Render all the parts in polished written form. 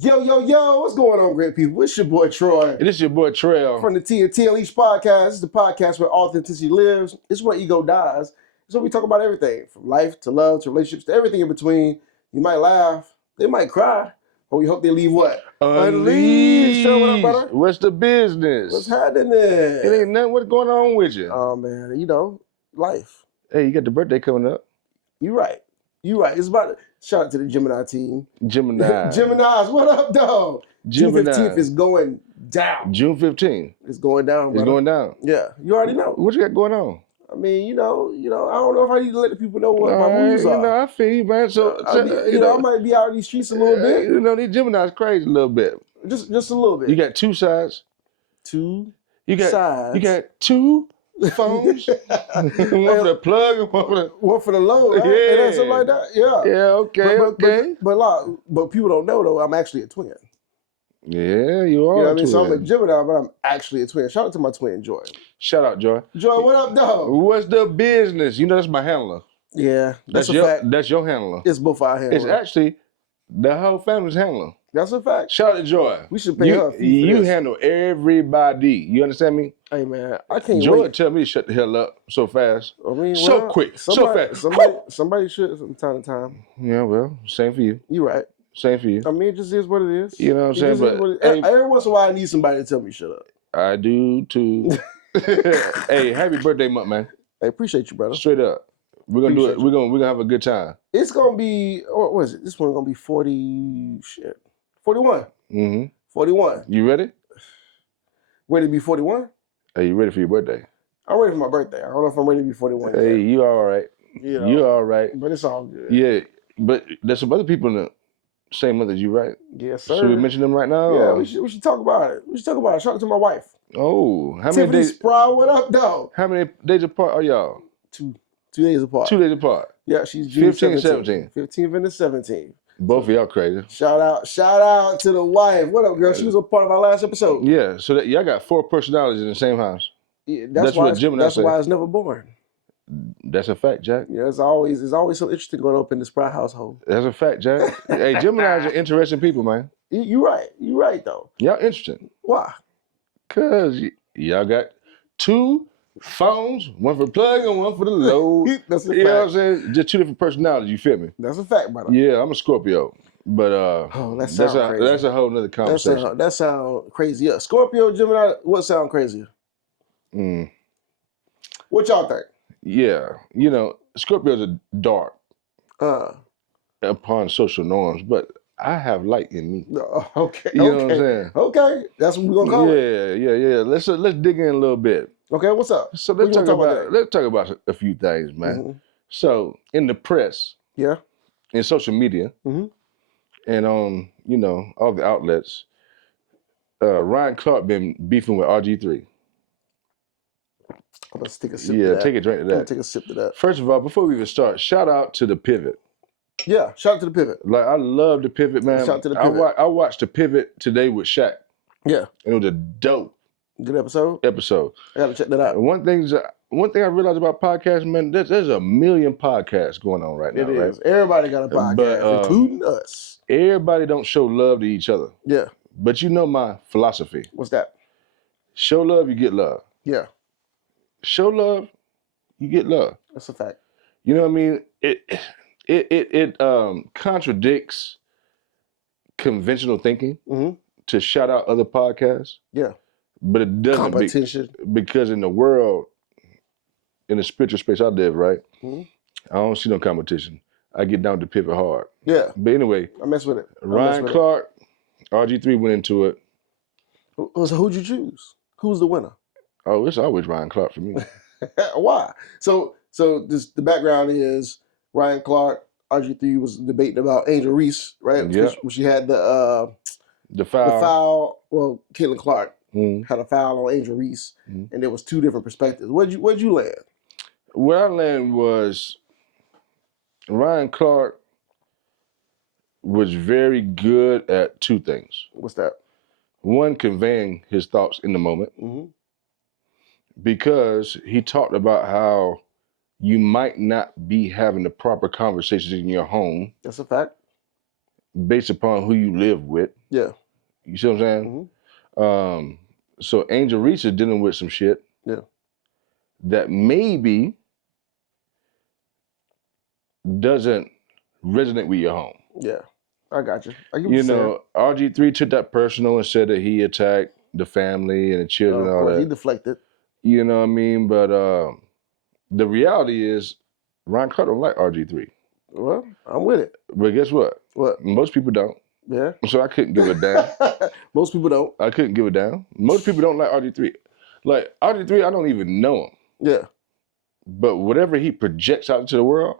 Yo, yo, yo, what's going on, great people? It's your boy Troy. It is your boy Trail. From the TNT Unleashed podcast. This is the podcast where authenticity lives. It's where ego dies. So we talk about everything from life to love to relationships to everything in between. You might laugh, they might cry, but we hope they leave what? Unleashed. Show what up, brother? What's the business? What's happening there? It ain't nothing. What's going on with you? Oh, man, you know, life. Hey, you got the birthday coming up. You right. You right. It's about shout out to the Gemini team. Gemini. Geminis, what up, dog? Gemini. June 15th is going down. June 15th. It's going down, brother. It's going down. Yeah, you already know. What you got going on? I mean, you know, I don't know if I need to let the people know what my moves are. You know, I feel you, man. So, I might be out in these streets a little bit. You know, these Gemini's crazy a little bit. Just a little bit. You got two sides. Two sides. You got two phones. One for the plug and one for the load. Right? Yeah. And something like that. Yeah. Yeah. Okay. But people don't know though. I'm actually a twin. Yeah, you are. You know what I mean? So I'm a Gemini, but I'm actually a twin. Shout out to my twin, Joy. Shout out, Joy. Joy, what up, dog? What's the business? You know, that's my handler. Yeah, that's a your, fact. That's your handler. It's both our handlers. It's actually the whole family's handler. That's a fact. Shout out to Joy. We should pay her a fee for You this. handle everybody. You understand me? Hey, man, I can't Joy wait. tell me to shut the hell up so fast. I mean, so well, quick. So fast. Somebody should from time to time. Yeah, well, same for you. You right. Same for you. I mean, it just is what it is. You know what I'm saying? But every once in a while, I need somebody to tell me shut up. I do too. Hey, happy birthday month, man. I appreciate you, brother. Straight up. We're gonna do it. We're gonna have a good time. It's gonna be. What is it? This one's gonna be 41. 41. You ready? Ready to be 41? Are you ready for your birthday? I'm ready for my birthday. I don't know if I'm ready to be 41. Hey, you all right? You know, You all right? but it's all good. Yeah, but there's some other people in the same month as you, right? Yes, sir. Should we mention them right now? Yeah, we should talk about it. Shout out to my wife. Oh, how Tiffany many days? Sproul, what up, dog? How many days apart are y'all? 2 days apart. 2 days apart. Yeah, she's June 15, 17th. 15th and the 17th. Both of y'all crazy. Shout out to the wife. What up, girl? She was a part of our last episode. Yeah, so y'all got 4 personalities in the same house. Yeah, that's why I was never born. That's a fact, Jack. Yeah, it's always so interesting going up in the Sprout household. That's a fact, Jack. Hey, Geminis are interesting people, man. You're right though. Y'all interesting. Why? Cause y'all got 2 phones, one for the plug and one for the load. That's a fact. You know what I'm saying? Just 2 different personalities, you feel me? That's a fact, brother. Yeah, I'm a Scorpio. But that's a whole nother conversation. That sound crazy. Yeah. Scorpio, Gemini, what sound crazier? What y'all think? Yeah. You know, Scorpios are dark upon social norms, but I have light in me. Okay. You know what I'm saying? Okay. That's what we're gonna call it. Yeah. Let's dig in a little bit. Okay, what's up? So let's talk about a few things, man. Mm-hmm. So in the press, in social media, and on all the outlets, Ryan Clark been beefing with RG3. Let's take a sip. Yeah, take a drink of that. Take a sip of that. First of all, before we even start, shout out to the Pivot. Yeah, shout out to the Pivot. Like I love the Pivot, man. Shout out to the Pivot. I watched the Pivot today with Shaq. Yeah, and it was a dope. Good episode. I gotta check that out. One thing I realized about podcasts, man, there's a million podcasts going on right now. It is. Right? Everybody got a podcast, including us. Everybody don't show love to each other. Yeah. But you know my philosophy. What's that? Show love, you get love. Yeah. Show love, you get love. That's a fact. You know what I mean? It contradicts conventional thinking to shout out other podcasts. Yeah. But it doesn't competition. Because in the world, in the spiritual space I live, right? I don't see no competition. I get down to Pivot hard. Yeah. But anyway, I mess with it. Ryan Clark, RG3 went into it. So who'd you choose? Who's the winner? Oh, it's always Ryan Clark for me. Why? So the background is Ryan Clark, RG3 was debating about Angel Reese, right? Yeah. She had the foul. Well, Caitlin Clark had a foul on Angel Reese, and there was 2 different perspectives. Where'd you land? Where I landed was Ryan Clark was very good at 2 things. What's that? One, conveying his thoughts in the moment. Because he talked about how you might not be having the proper conversations in your home. That's a fact. based upon who you live with. Yeah. You see what I'm saying? Mm-hmm. So Angel Reese is dealing with some shit. Yeah. That maybe doesn't resonate with your home. Yeah. I got you. I get what You you're know, RG3 took that personal and said that he attacked the family and the children of and all course, that. he deflected. You know what I mean? But the reality is, Ryan Clark don't like RG3. Well, I'm with it. But guess what? What? Most people don't. Yeah. So I couldn't give a damn. Most people don't. I couldn't give a damn. Most people don't like RG3. Like RG3, I don't even know him. Yeah. But whatever he projects out into the world,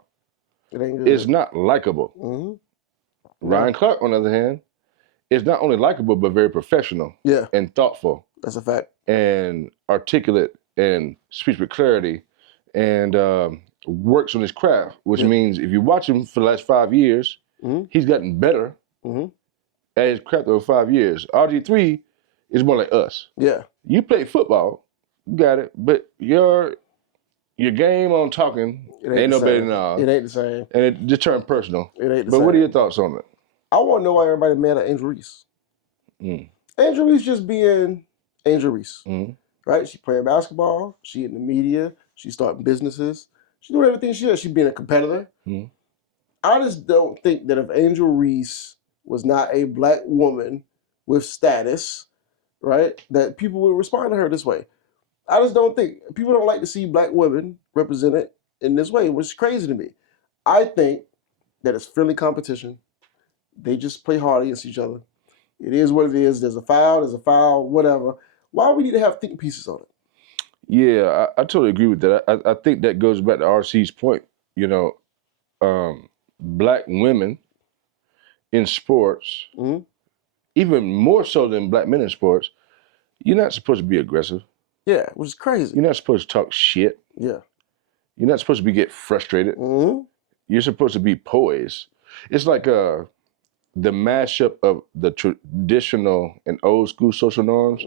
It ain't good. it's not likable. Mm-hmm. Ryan Clark, on the other hand, is not only likable but very professional. Yeah. And thoughtful. That's a fact. And articulate and speaks with clarity and works on his craft, which means if you watch him for the last 5 years, he's gotten better at his craft over 5 years. RG3 is more like us. Yeah. You play football, you got it, but your game on talking ain't no better than ours. It ain't the same. And it just turned personal. It ain't the same. But what are your thoughts on it? I want to know why everybody mad at Angel Reese. Angel Reese just being Angel Reese, right? She playing basketball. She in the media. She starting businesses. She doing everything she does. She being a competitor. I just don't think that if Angel Reese was not a black woman with status, right, that people would respond to her this way. I just don't think. People don't like to see black women represented in this way, which is crazy to me. I think that it's friendly competition. They just play hard against each other. It is what it is. There's a foul, whatever. Why do we need to have think pieces on it? Yeah, I totally agree with that. I think that goes back to RC's point. You know, black women in sports, even more so than black men in sports, you're not supposed to be aggressive. Yeah, which is crazy. You're not supposed to talk shit. Yeah. You're not supposed to get frustrated. You're supposed to be poised. It's like the mashup of the traditional and old school social norms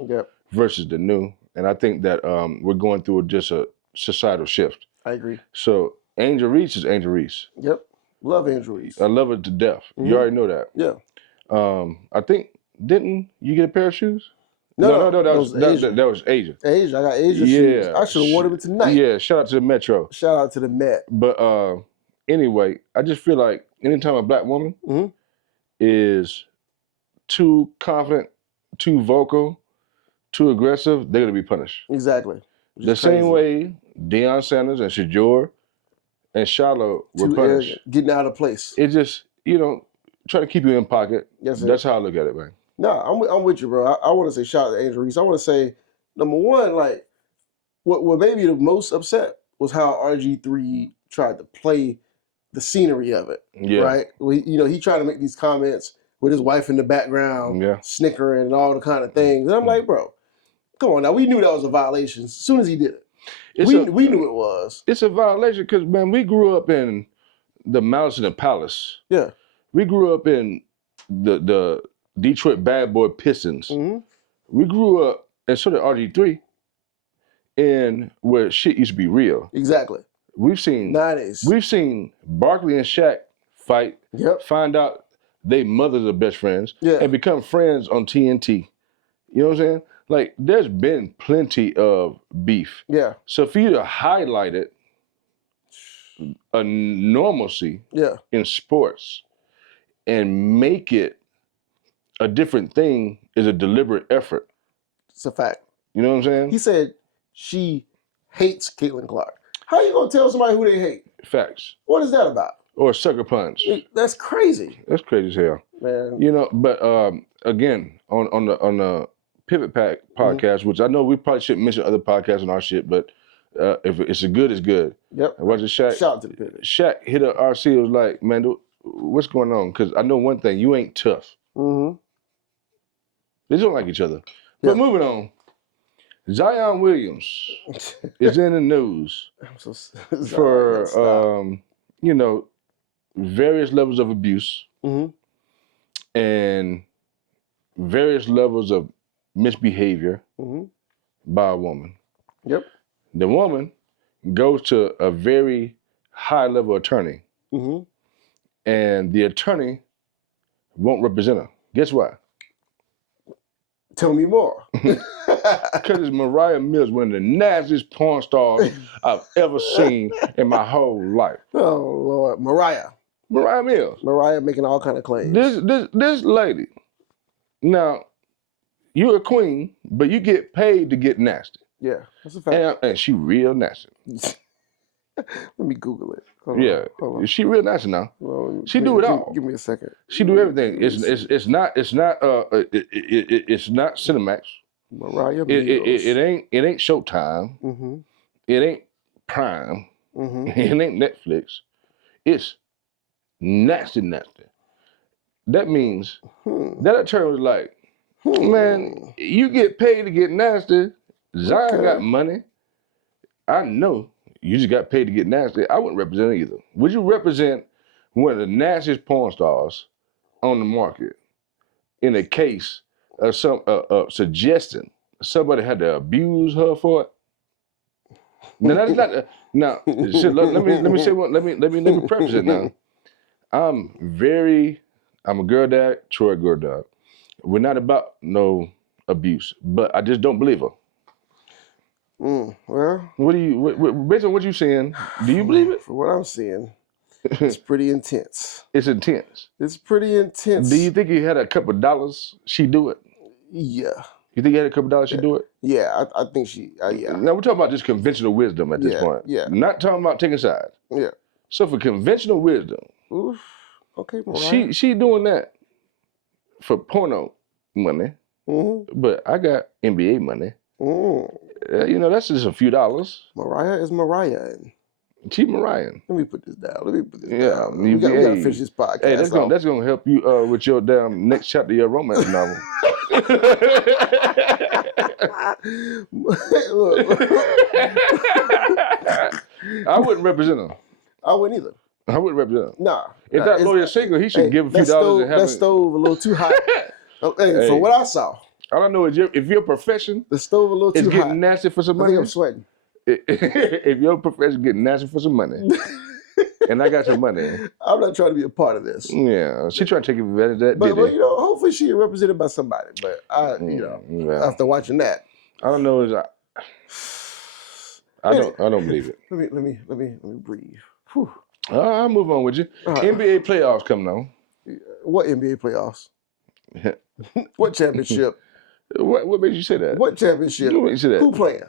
versus the new. And I think that we're going through just a societal shift. I agree. So Angel Reese is Angel Reese. Yep. Love Angel Reese. I love her to death. You already know that. Yeah. I think, didn't you get a pair of shoes? No, that was Asia. Asia. I got Asia shoes. I should have worn them tonight. Yeah, shout out to the Metro. Shout out to the Met. But anyway, I just feel like anytime a black woman is too confident, too vocal, too aggressive, they're going to be punished. Exactly. The same way Deion Sanders and Shador and Charlotte were punished. Getting out of place. It just, try to keep you in pocket. That's how I look at it, man. No, I'm with you, bro. I want to say shout out to Angel Reese. I want to say, number one, like, what made me the most upset was how RG3 tried to play the scenery of it. Yeah. Right? He tried to make these comments with his wife in the background, snickering and all the kind of things. And I'm like, bro, come on now. We knew that was a violation as soon as he did it. We knew it was. It's a violation because, man, we grew up in the Mouse and the Palace. Yeah. We grew up in the Detroit Bad Boy Pistons. We grew up, and so did RG3, in where shit used to be real. Exactly. We've seen 90s. We've seen Barkley and Shaq fight, find out they mothers are best friends, and become friends on TNT. You know what I'm saying? Like, there's been plenty of beef. Yeah. So for you to highlight it, a normalcy in sports, and make it a different thing is a deliberate effort. It's a fact. You know what I'm saying? He said she hates Caitlin Clark. How you gonna tell somebody who they hate? Facts. What is that about? Or a sucker punch. That's crazy. That's crazy as hell. Man. But again, on the Pivot Pack podcast, which I know we probably shouldn't mention other podcasts on our shit, but if it's good, it's good. Yep. And watch Shaq. Shout out to the Pivot. Shaq hit up RC, was like, man, what's going on? Because I know one thing, you ain't tough. They don't like each other. But moving on, Zion Williams is in the news for various levels of abuse and various levels of misbehavior by a woman. Yep. The woman goes to a very high level attorney, and the attorney won't represent her. Guess why? Tell me more. Because it's Mariah Mills, one of the nastiest porn stars I've ever seen in my whole life. Oh Lord, Mariah Mills. Mariah making all kind of claims. This lady. Now, you're a queen, but you get paid to get nasty. Yeah, that's a fact. And she real nasty. Let me Google it. Hold on. She real nasty now. Well, she do it all. Give me a second. She do everything. It's not Cinemax. Mariah Mills. It ain't Showtime. Mm-hmm. It ain't Prime. Mm-hmm. It ain't Netflix. It's nasty. That means that term is like, man, you get paid to get nasty. Zion got money. I know you just got paid to get nasty. I wouldn't represent either. Would you represent one of the nastiest porn stars on the market in a case of some suggesting somebody had to abuse her for it? Now that's not. Now shit, let me say what. Let me preface it now. I'm a girl dad, Troy girl dad. We're not about no abuse, but I just don't believe her. Well, what do you? Based on what you're saying, do you believe it? For what I'm seeing, it's pretty intense. It's intense. It's pretty intense. Do you think he had a couple dollars? She do it. Yeah. You think he had a couple dollars? She do it. Yeah, I think she. Yeah. Now we're talking about just conventional wisdom at this point. Yeah. Not talking about taking sides. Yeah. So for conventional wisdom, oof. Okay, Mariah. She doing that for porno money, but I got NBA money. That's just a few dollars. Mariah is Mariah. She Mariah. Let me put this down. We gotta finish this podcast. Hey, that's gonna help you with your damn next chapter of your romance novel. Look. I wouldn't represent her. I wouldn't either. I wouldn't represent her. Nah. If that lawyer's single, he should give a few dollars and have that stove a little too hot. Hey, from what I saw. All I know is if your profession the stove a little too hot. Is getting nasty for some money. I think I'm sweating. If your profession getting nasty for some money, and I got some money, I'm not trying to be a part of this. Yeah, she trying to take advantage of that. But hopefully she is represented by somebody. But after watching that, I don't know. I don't believe it. Let me breathe. Whew. I'll move on with you. NBA playoffs coming on. What NBA playoffs? What championship? What made you say that? What championship? What made you say that? Who playing?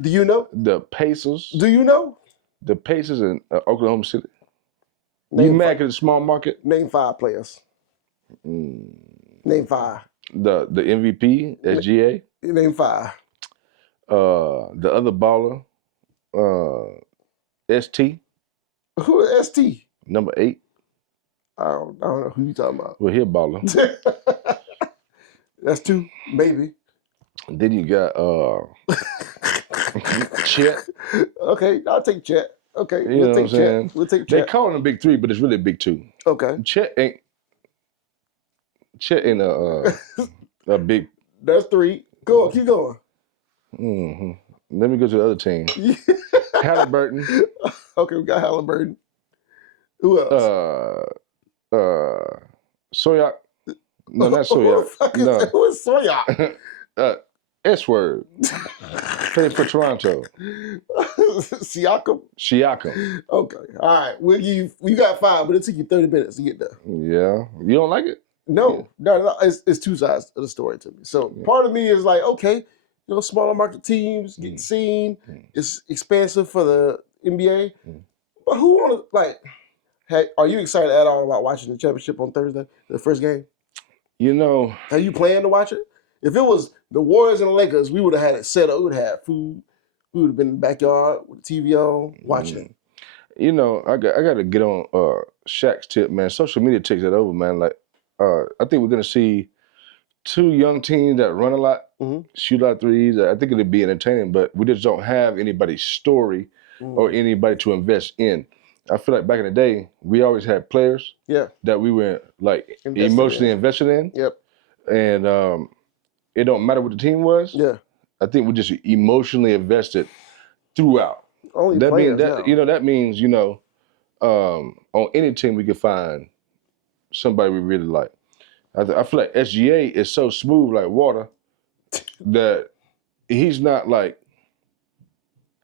Do you know? The Pacers. Do you know? The Pacers in Oklahoma City. You mad because it's a small market? Name 5 players. Name 5. The MVP, SGA. Name 5. The other baller, ST. Who is ST? Number 8. I don't know who you talking about. Well, he a baller. That's 2, maybe. Then you got Chet. Okay, I'll take Chet. Okay, we'll take Chet. We'll take Chet. They call him a big 3, but it's really a big 2. Okay. Chet ain't a big. That's 3. Go on, keep going. Let me go to the other team. Halliburton. Okay, we got Halliburton. Who else? Soyak. No, not Soyak. Who is Soyak? S word. Playing for Toronto. Siakam. Okay. All right. You got 5, but it took you 30 minutes to get there. Yeah. You don't like it? No. It's 2 sides of the story to me. So part of me is like, okay, smaller market teams getting seen. It's expansive for the NBA. But who want to are you excited at all about watching the championship on Thursday, the first game? Are you planning to watch it? If it was the Warriors and the Lakers, we would have had it set up. We would have had food. We would have been in the backyard with the TV on, watching it. I got to get on Shaq's tip, man. Social media takes that over, man. I think we're going to see 2 young teams that run a lot, shoot a lot of threes. I think it'll be entertaining, but we just don't have anybody's story or anybody to invest in. I feel like back in the day, we always had players that we were emotionally invested in. Yep. And it don't matter what the team was. Yeah. I think we're just emotionally invested throughout. Only that players that means on any team we could find somebody we really like. I feel like SGA is so smooth like water that he's not like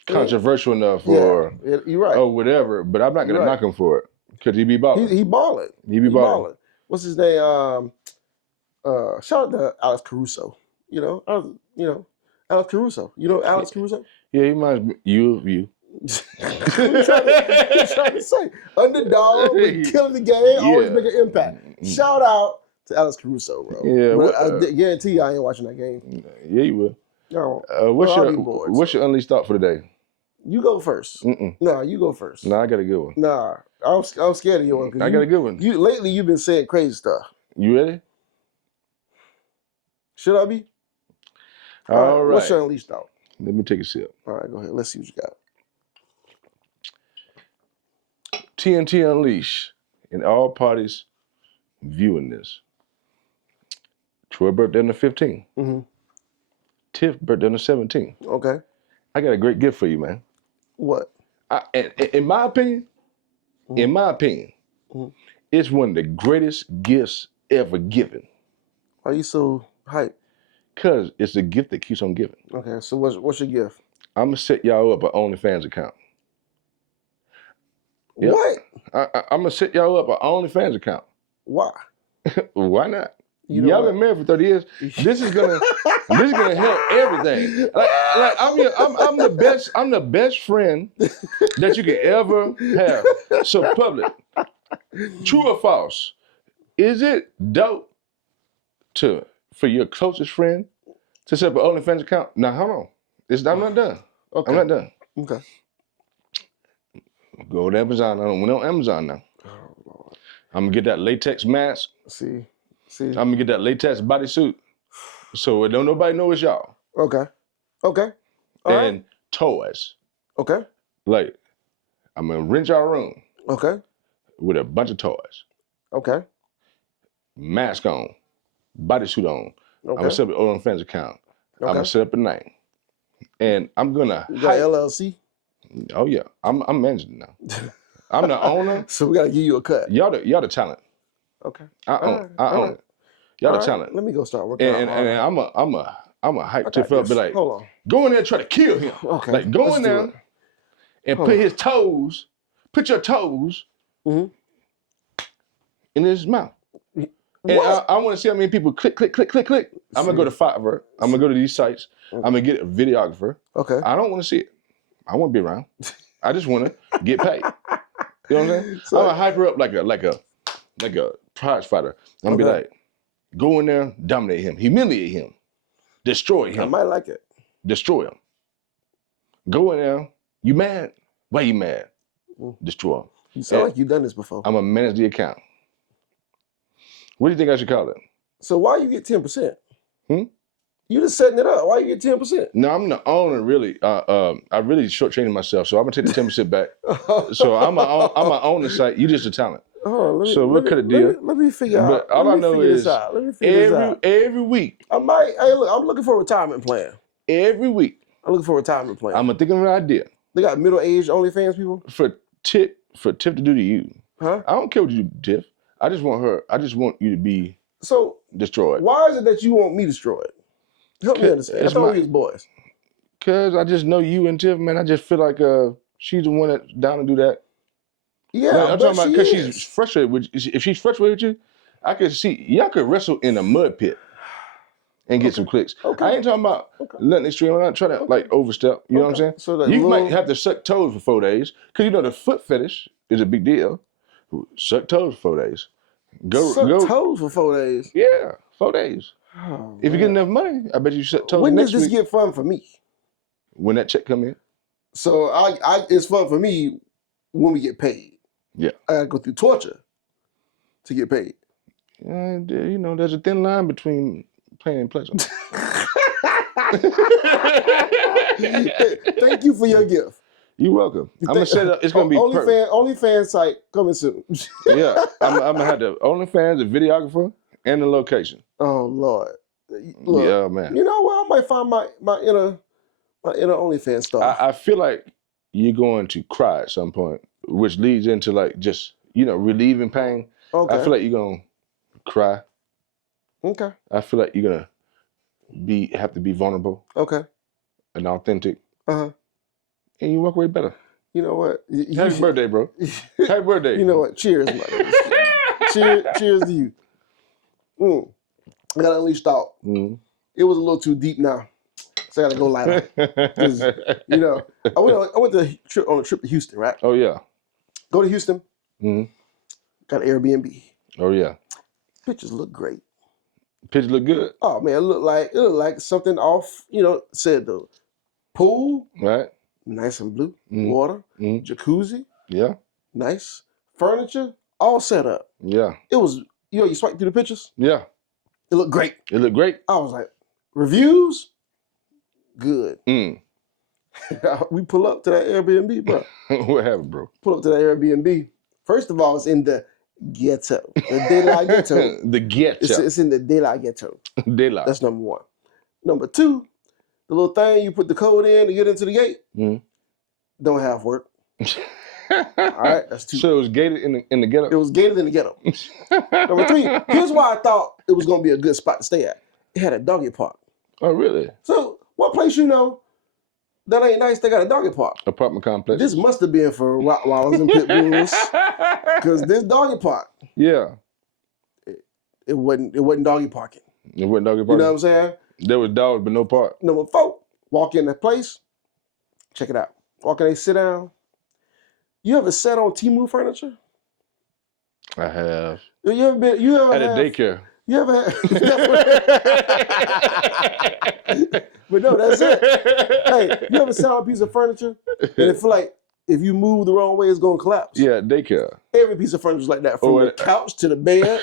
controversial enough or you're right. or whatever. But I'm not gonna knock him for it because he be balling. He balling. He be balling. What's his name? Shout out to Alex Caruso. Alex Caruso. You know Alex Caruso? Yeah, he reminds you of you. Trying to say underdog, but killing the game, always make an impact. Shout out to Alex Caruso, bro. Yeah, but I guarantee you I ain't watching that game. Yeah, you will. No, what's your unleashed thought for the day? You go first. No, you go first. No, I got a good one. Nah, I'm scared of yours. I got a good one. Lately you've been saying crazy stuff. You ready? Should I be? All right. What's your unleashed thought? Let me take a sip. All right, go ahead. Let's see what you got. TNT Unleashed, and all parties viewing this. Troy birthday on the 15th. Mm-hmm. Tiff birthday on the 17th. Okay. I got a great gift for you, man. What? In my opinion, it's one of the greatest gifts ever given. Why are you so hyped? Because it's a gift that keeps on giving. Okay, so what's your gift? I'm going to set y'all up an OnlyFans account. Yep. What? I'm going to set y'all up an OnlyFans account. Why? Why not? Y'all been married for 30 years. This is gonna help everything. Like I'm the best friend that you could ever have. So public, true or false? Is it dope for your closest friend to set up an OnlyFans account? Now hold on, I'm not done. Okay. I'm not done. Okay. Go to Amazon. We're on Amazon now. Oh Lord. I'm gonna get that latex mask. See. I'm gonna get that latex bodysuit, so don't nobody know it's y'all. Okay. All and toys. Okay. Like, I'm gonna rent y'all room. Okay. With a bunch of toys. Okay. Mask on, bodysuit on. Okay. I'm gonna set up an OnlyFans account. Okay. I'm gonna set up a name, and I'm gonna. You got LLC? Oh yeah, I'm managing now. I'm the owner. So we gotta give you a cut. Y'all the talent. Okay. I own it. Y'all the talent. Let me go start working. And I'm a hype Tiff up, be like, hold on. Go in there and try to kill him. Okay. Like go in there and put your toes in his mouth. And I want to see how many people click. I'm gonna go to Fiverr. I'm gonna go to these sites. I'm gonna get a videographer. Okay. I don't want to see it. I won't be around. I just want to get paid. You know what I'm saying? I'm gonna hype her up like a prize fighter. I'm gonna be like, go in there, dominate him, humiliate him, destroy him. I might like it. Destroy him. Go in there. You mad? Why you mad? Destroy him. You sound like you've done this before. I'm gonna manage the account. What do you think I should call it? So why you get 10%? You just setting it up. Why you get 10%? No, I'm the owner. Really, I really shortchanged myself, so I'm gonna take the 10% back. So I'm gonna own the site. You just a talent. We'll cut a deal. Let me figure out. But all I know is every week. I'm looking for a retirement plan. Every week. I'm looking for a retirement plan. I'm gonna think of an idea. They got middle-aged OnlyFans people? For Tiff to do to you. Huh? I don't care what you do, Tiff. I just want you to be destroyed. Why is it that you want me destroyed? Help me understand. I thought we was boys. Cause I just know you and Tiff, man. I just feel like she's the one that's down to do that. Yeah, like, I'm talking about because she's frustrated with you. If she's frustrated with you, I could see y'all could wrestle in a mud pit and get some clicks. Okay. I ain't talking about nothing extreme. I'm not trying to like overstep. You know what I'm saying? So you might have to suck toes for 4 days because you know the foot fetish is a big deal. Suck toes for 4 days. Suck toes for 4 days. Yeah, 4 days. Oh, if you get enough money, I bet you suck toes. When does this get fun for me? When that check come in. So it's fun for me when we get paid. Yeah. I gotta go through torture to get paid. And you know, there's a thin line between pain and pleasure. Thank you for your gift. You're welcome. I'm gonna set up. It's gonna be perfect. OnlyFans site coming soon. Yeah, I'm gonna have the OnlyFans, the videographer, and the location. Oh Lord. Look, yeah, man. You know what? I might find my inner OnlyFans stuff. I feel like you're going to cry at some point, which leads into like just relieving pain. Okay. I feel like you're gonna cry. Okay. I feel like you're gonna have to be vulnerable. Okay. And authentic. Uh-huh. And you walk away better. You know what? Happy birthday, bro. Happy birthday. You know what? Cheers, brother. Cheers to you. I got Unleashed out. It was a little too deep now. So I gotta go lighter. Because, you know, I went on a trip to Houston, right? Oh yeah. Go to Houston. Got an Airbnb. Oh yeah. Pictures look great. Pictures look good. Oh man, it looked like something off, said the pool. Right. Nice and blue. Water. Jacuzzi. Yeah. Nice. Furniture. All set up. Yeah. It was, you swipe through the pictures. Yeah. It looked great. It looked great. I was like, reviews? Good. We pull up to that Airbnb, bro. What happened, bro? Pull up to that Airbnb. First of all, it's in the ghetto. The De La Ghetto. The ghetto. It's in the De La Ghetto. De La. That's number one. Number two, the little thing you put the code in to get into the gate, don't have work. All right, that's two. So it was gated in the ghetto? It was gated in the ghetto. Number three, here's why I thought it was going to be a good spot to stay at. It had a doggy park. Oh, really? So what place that ain't nice, they got a doggy park? Apartment complex. This must have been for Rottweilers and Pit Bulls. Because this doggy park. Yeah. It wasn't doggy parking. It wasn't doggy parking? You know what I'm saying? There was dogs, but no park. Number four, walk in the place. Check it out. Walk in there, sit down. You ever sat on Temu furniture? I have. You ever been? You ever at a daycare? You ever had? But no, that's it. Hey, you ever sat on a piece of furniture and it feel like if you move the wrong way, it's gonna collapse? Yeah, daycare. Every piece of furniture is like that, from the couch to the bed.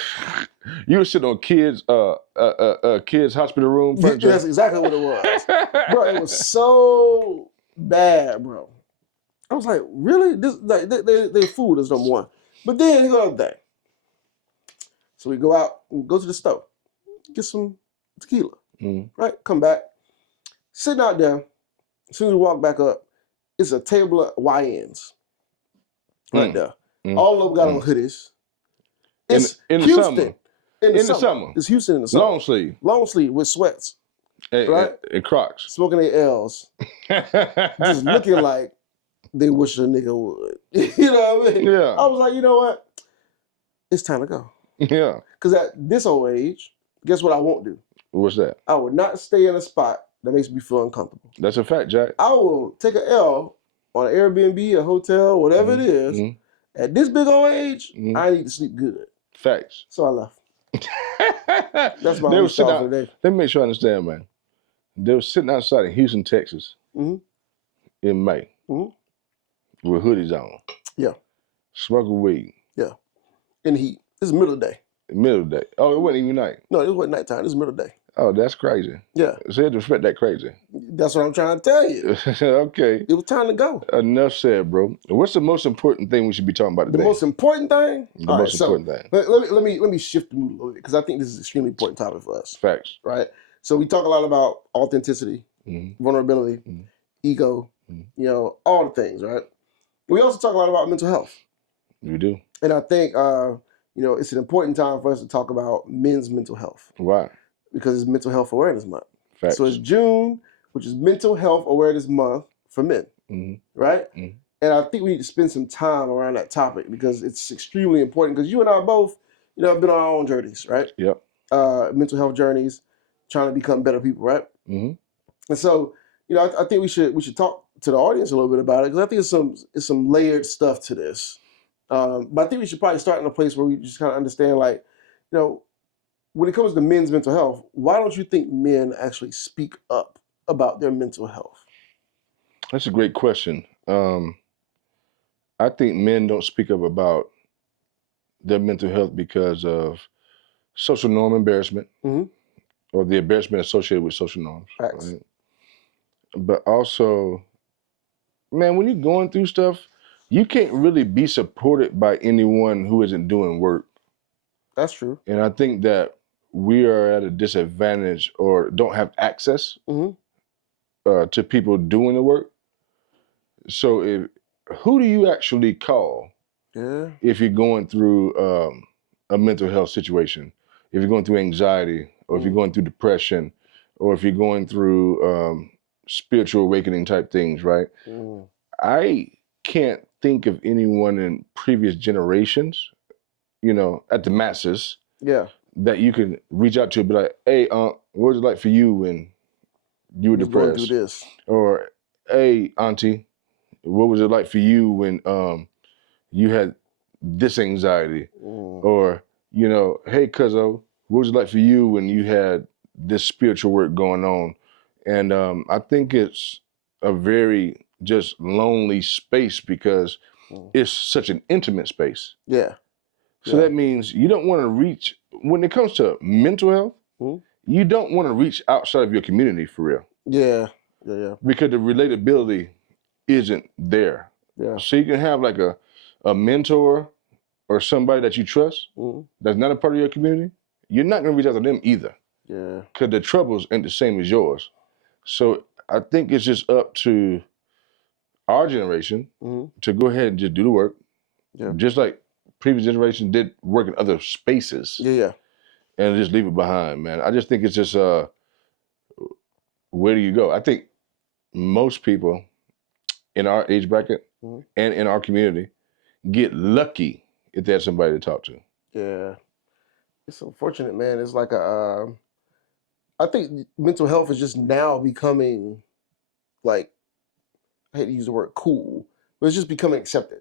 You would sit on kids' hospital room furniture. That's exactly what it was, bro. It was so bad, bro. I was like, really? This like their food is number one. But then here's the other thing. So we go out, we go to the store, get some tequila, right? Come back, sitting out there. As soon as we walk back up, it's a table of YNs right there. All of them got on hoodies. It's in the Houston. summer. In the summer. It's Houston in the summer. Long sleeve. Long sleeve with sweats. Right? And Crocs. Smoking their L's. Just looking like they wish a nigga would. You know what I mean? Yeah. I was like, you know what? It's time to go. Yeah. Because at this old age, guess what I won't do? What's that? I would not stay in a spot that makes me feel uncomfortable. That's a fact, Jack. I will take an L on an Airbnb, a hotel, whatever it is. At this big old age, I need to sleep good. Facts. So I left. That's my only thought for the day. Let me make sure I understand, man. They were sitting outside in Houston, Texas in May with hoodies on. Yeah. Smoking weed. Yeah. In the heat. This is middle of the day. Middle of the day. Oh, it wasn't even night. No, it wasn't nighttime. This is middle of the day. Oh, that's crazy. Yeah. So you had to respect that crazy. That's what I'm trying to tell you. Okay. It was time to go. Enough said, bro. What's the most important thing we should be talking about today? The most important thing? The most important thing. Let me shift the mood a little bit, because I think this is an extremely important topic for us. Facts. Right? So we talk a lot about authenticity, vulnerability, ego, all the things, right? We also talk a lot about mental health. We do. And I think, it's an important time for us to talk about men's mental health. Right. Because it's Mental Health Awareness Month. Facts. So it's June, which is Mental Health Awareness Month for men, right? And I think we need to spend some time around that topic, because it's extremely important, because you and I both, have been on our own journeys, right? Yep. Mental health journeys, trying to become better people, right? And so, I think we should talk to the audience a little bit about it, because I think it's some layered stuff to this. But I think we should probably start in a place where we just kind of understand, like, when it comes to men's mental health, why don't you think men actually speak up about their mental health? That's a great question. I think men don't speak up about their mental health because of social norm embarrassment or the embarrassment associated with social norms. Right? But also, man, when you're going through stuff, you can't really be supported by anyone who isn't doing work. That's true. And I think that we are at a disadvantage or don't have access to people doing the work. So who do you actually call if you're going through a mental health situation? if you're going through anxiety, or if you're going through depression, or if you're going through spiritual awakening type things, right? I can't think of anyone in previous generations, at the masses, that you can reach out to and be like, hey, what was it like for you when you were depressed? Going through this. Or, hey, auntie, what was it like for you when you had this anxiety? Or, hey, cuzzo, what was it like for you when you had this spiritual work going on? And I think it's a very just lonely space because it's such an intimate space. Yeah. So that means you don't want to reach, when it comes to mental health, you don't want to reach outside of your community for real. Yeah. Because the relatability isn't there. Yeah. So you can have like a mentor or somebody that you trust that's not a part of your community. You're not going to reach out to them either. Yeah. Because the troubles ain't the same as yours. So I think it's just up to our generation to go ahead and just do the work. Yeah. Just like previous generations did work in other spaces. Yeah. And just leave it behind, man. I just think it's just, where do you go? I think most people in our age bracket and in our community get lucky if they have somebody to talk to. Yeah. It's unfortunate, man. It's like I think mental health is just now becoming, like, I hate to use the word cool, but it's just becoming accepted,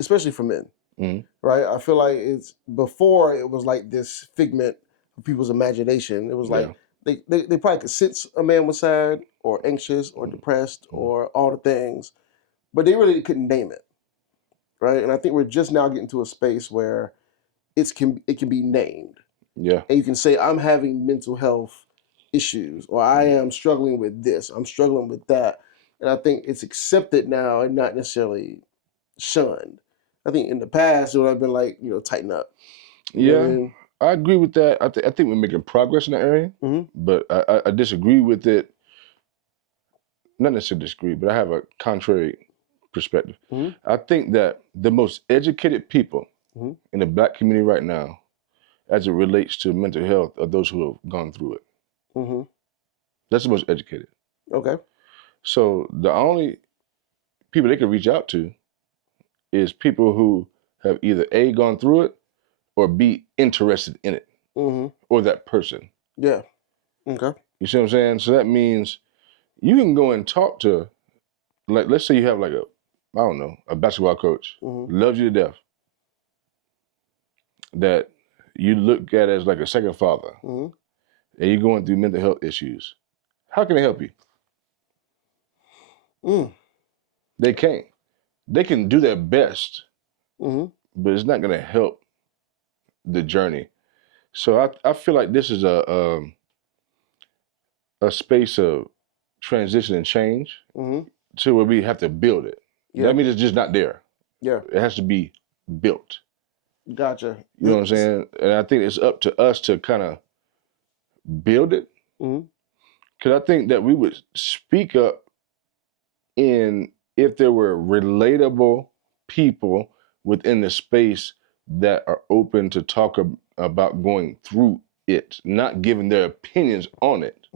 especially for men, right? I feel like before it was like this figment of people's imagination. It was like they probably could sense a man was sad or anxious or depressed or all the things, but they really couldn't name it, right? And I think we're just now getting to a space where it can be named. Yeah. And you can say, I'm having mental health issues, or I am struggling with this, I'm struggling with that. And I think it's accepted now and not necessarily shunned. I think in the past, it would have been like, tighten up. You know what I mean? I agree with that. I think we're making progress in that area, but I disagree with it. Not necessarily disagree, but I have a contrary perspective. I think that the most educated people in the Black community right now, as it relates to mental health, are those who have gone through it. That's the most educated. Okay. So the only people they can reach out to is people who have either A, gone through it, or B, interested in it, or that person. Yeah. Okay. You see what I'm saying? So that means you can go and talk to, like, let's say you have like a basketball coach, loves you to death, that you look at as like a second father, and you're going through mental health issues. How can they help you? They can't. They can do their best, but it's not going to help the journey. So I feel like this is a space of transition and change to where we have to build it. Yeah. That means it's just not there. Yeah. It has to be built. Gotcha. You know what I'm saying? And I think it's up to us to kind of build it. Because I think that we would speak up if there were relatable people within the space that are open to talk about going through it, not giving their opinions on it.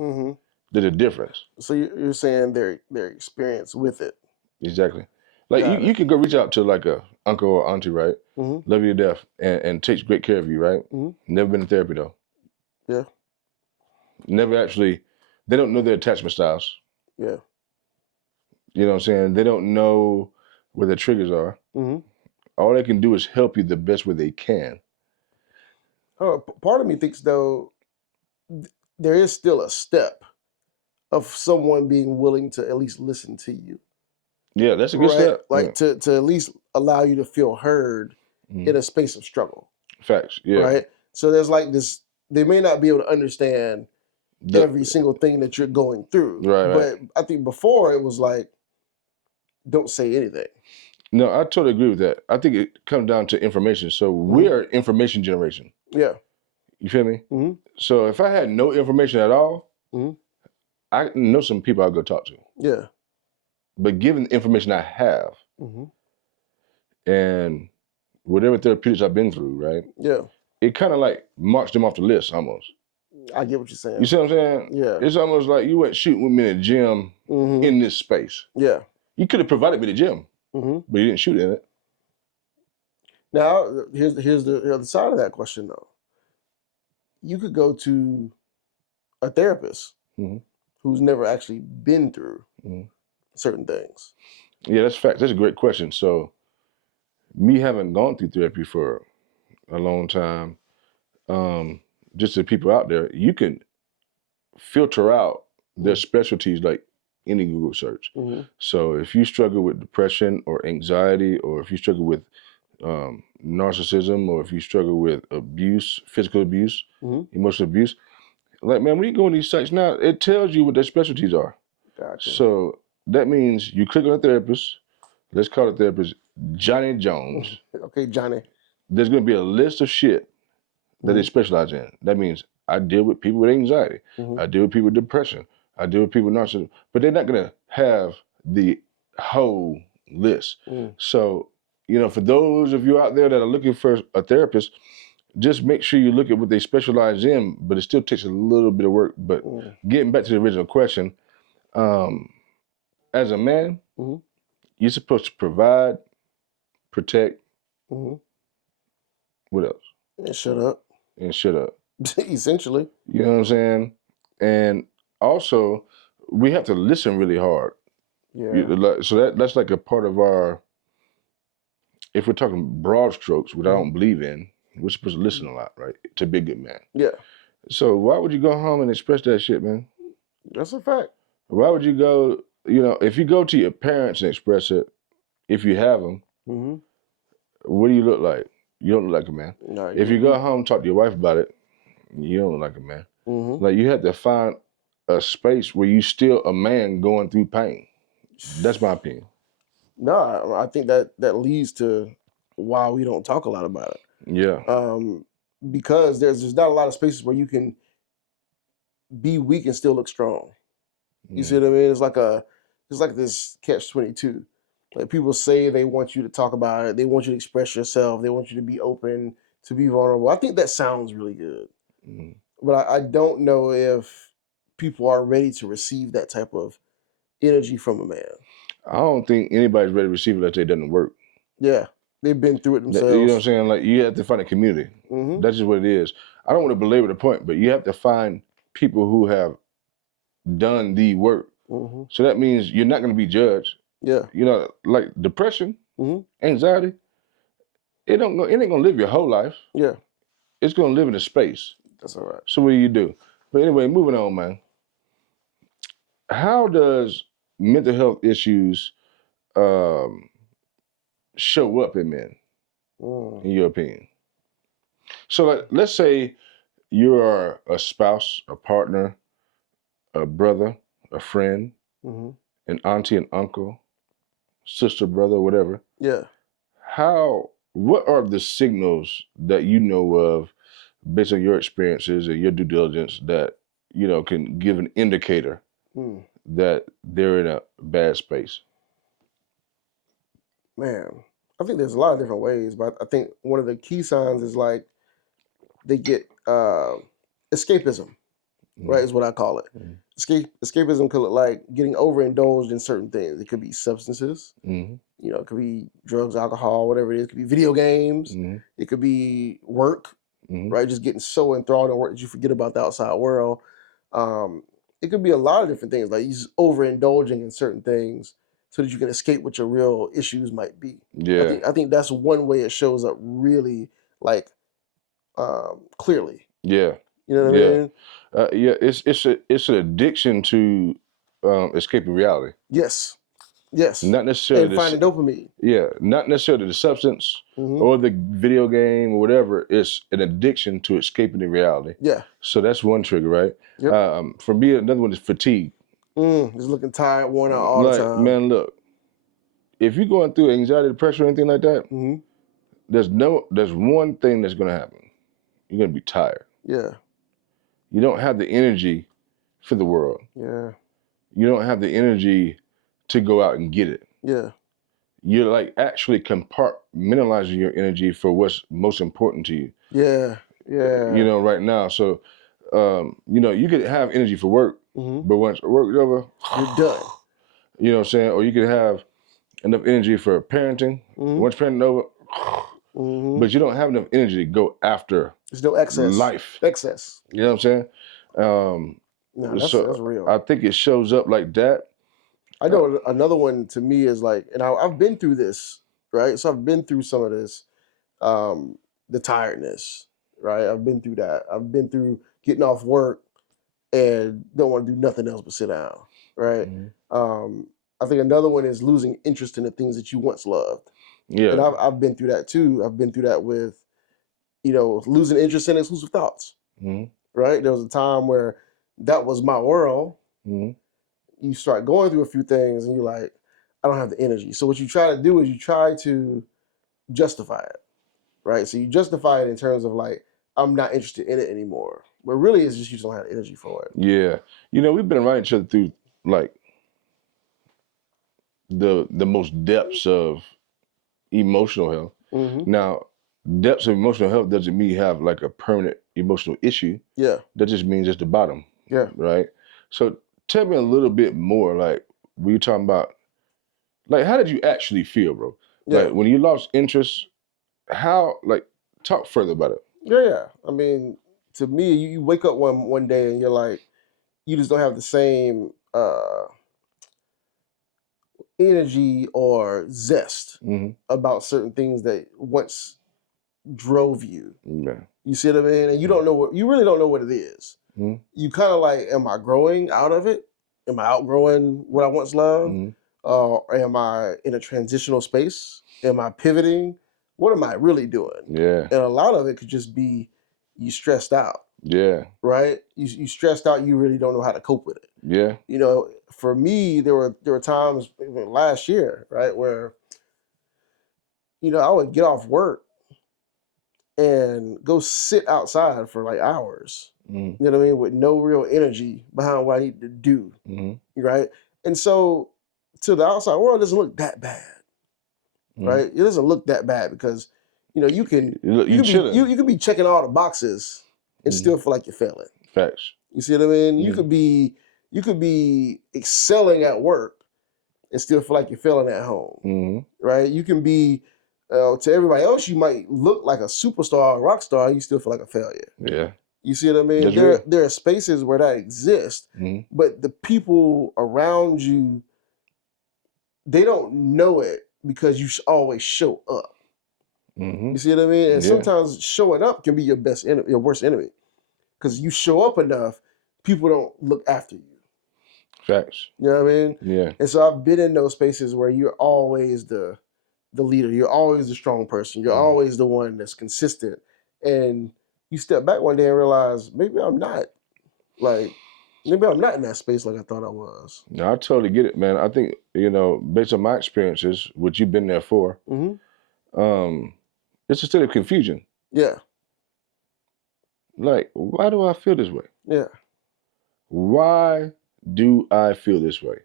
There's a difference. So you're saying their experience with it. Exactly. Like you can go reach out to like a uncle or auntie, right? Love you to death and takes great care of you, right? Never been in therapy though. Yeah. Never actually, they don't know their attachment styles. Yeah. You know what I'm saying? They don't know where their triggers are. All they can do is help you the best way they can. Part of me thinks though, there is still a step of someone being willing to at least listen to you. Yeah, that's a good step. Like to at least allow you to feel heard in a space of struggle. Facts, yeah. Right? So there's like this, they may not be able to understand every single thing that you're going through. Right. But I think before it was like, don't say anything. No, I totally agree with that. I think it comes down to information. So we are information generation. Yeah. You feel me? So if I had no information at all, I know some people I'll go talk to. Yeah. But given the information I have, and whatever therapeutics I've been through, right? Yeah. it kind of like marched them off the list almost. I get what you're saying. You see what I'm saying? Yeah. It's almost like you went shooting with me in a gym in this space. Yeah. You could have provided me the gym, but you didn't shoot in it. Now, here's the other side of that question, though. You could go to a therapist who's never actually been through certain things. Yeah, that's fact. That's a great question. So, me having gone through therapy for a long time, just the people out there, you can filter out their specialties like any Google search. So if you struggle with depression or anxiety, or if you struggle with narcissism, or if you struggle with abuse, physical abuse, emotional abuse, like, man, when you go on these sites now, it tells you what their specialties are. Gotcha. So that means you click on a therapist, let's call the therapist Johnny Jones. Okay, Johnny. There's going to be a list of shit that they specialize in. That means I deal with people with anxiety. I deal with people with depression. I deal with people with narcissism. But they're not going to have the whole list. So, you know, for those of you out there that are looking for a therapist, just make sure you look at what they specialize in, but it still takes a little bit of work. But getting back to the original question, as a man, you're supposed to provide, protect, what else? And shut up. And shut up. Essentially. You know what I'm saying? And also, we have to listen really hard. Yeah. So that's like a part of our, if we're talking broad strokes, which I don't believe in, we're supposed to listen a lot, right? To be a good man. Yeah. So why would you go home and express that shit, man? That's a fact. Why would you go, you know, if you go to your parents and express it, if you have them, what do you look like? You don't look like a man. No, if you go home, talk to your wife about it, you don't look like a man. Like, you have to find a space where you still a man going through pain. That's my opinion. No, I think that leads to why we don't talk a lot about it. Yeah. Because there's not a lot of spaces where you can be weak and still look strong. You see what I mean? It's like this catch-22. Like, people say they want you to talk about it, they want you to express yourself, they want you to be open, to be vulnerable. I think that sounds really good. But I don't know if people are ready to receive that type of energy from a man. I don't think anybody's ready to receive it unless it doesn't work. Yeah. They've been through it themselves. You know what I'm saying? Like, you have to find a community. That's just what it is. I don't want to belabor the point, but you have to find people who have done the work. So that means you're not going to be judged. Yeah. You know, like depression, anxiety, it ain't going to live your whole life. Yeah. It's going to live in a space. That's all right. So what do you do? But anyway, moving on, man. How does mental health issues show up in men, in your opinion? So, like, let's say you're a spouse, a partner, a brother, a friend, an auntie and uncle, sister, brother, whatever. Yeah. What are the signals that you know of, based on your experiences and your due diligence, that, you know, can give an indicator that they're in a bad space? Man, I think there's a lot of different ways, but I think one of the key signs is like they get escapism, right? Is what I call it. Escapism could look like getting overindulged in certain things. It could be substances, you know, it could be drugs, alcohol, whatever it is. It could be video games. It could be work, right? Just getting so enthralled in work that you forget about the outside world. It could be a lot of different things, like you just overindulging in certain things so that you can escape what your real issues might be. Yeah. I think that's one way it shows up really, like, clearly. Yeah. You know what I mean? Yeah, it's an addiction to escaping reality. Yes. Yes. Not necessarily and finding dopamine. Yeah, not necessarily the substance or the video game or whatever. It's an addiction to escaping the reality. Yeah. So that's one trigger, right? Yep. For me, another one is fatigue. Just looking tired, worn out all the time. Man, look, if you're going through anxiety, depression, or anything like that, there's one thing that's going to happen. You're going to be tired. Yeah. You don't have the energy for the world. Yeah. You don't have the energy to go out and get it. Yeah. You're like actually compartmentalizing your energy for what's most important to you. Yeah. Yeah. You know, right now. So, you know, you could have energy for work, but once work is over, you're done. You know what I'm saying? Or you could have enough energy for parenting. Once parenting over, but you don't have enough energy to go after. There's no excess. Life. Excess. You know what I'm saying? No, that's real. I think it shows up like that. I know another one to me is like, and I've been through this, right? So I've been through some of this, the tiredness, right? I've been through that. I've been through getting off work and don't want to do nothing else but sit down, right? I think another one is losing interest in the things that you once loved. Yeah. And I've been through that too. I've been through that with, you know, losing interest in exclusive thoughts, right? There was a time where that was my world. You start going through a few things and you're like, I don't have the energy. So what you try to do is you try to justify it, right? So you justify it in terms of like, I'm not interested in it anymore. But really it's just you just don't have the energy for it. Yeah. You know, we've been around each other through like the most depths of emotional health. Now, depths of emotional health doesn't mean you have like a permanent emotional issue. Yeah. That just means it's the bottom. Yeah. Right? So tell me a little bit more, like, we were talking about, like, how did you actually feel, bro? Yeah. Like, when you lost interest, how, like, talk further about it. Yeah. I mean, to me, you wake up one day and you're like, you just don't have the same energy or zest about certain things that once drove you. Yeah. You see what I mean? And you don't know you really don't know what it is. You kind of like, am I growing out of it? Am I outgrowing what I once loved? Am I in a transitional space? Am I pivoting? What am I really doing? Yeah. And a lot of it could just be you stressed out. Yeah. Right? You stressed out, you really don't know how to cope with it. Yeah. You know, for me, there were times last year, right, where, you know, I would get off work and go sit outside for like hours. You know what I mean? With no real energy behind what I need to do. Right? And so to the outside world, it doesn't look that bad. Right? It doesn't look that bad because, you know, you can be checking all the boxes and still feel like you're failing. Facts. You see what I mean? You could be excelling at work and still feel like you're failing at home. Right? You can be to everybody else, you might look like a superstar or rock star, you still feel like a failure. Yeah. You see what I mean? There are spaces where that exists, but the people around you, they don't know it because you always show up. You see what I mean? And sometimes showing up can be your best enemy, your worst enemy. Because you show up enough, people don't look after you. Facts. You know what I mean? Yeah. And so I've been in those spaces where you're always the leader. You're always the strong person. You're always the one that's consistent. And you step back one day and realize, maybe I'm not in that space like I thought I was. No, I totally get it, man. I think, you know, based on my experiences, what you've been there for, it's a state of confusion. Yeah. Like, why do I feel this way? Yeah. Why do I feel this way?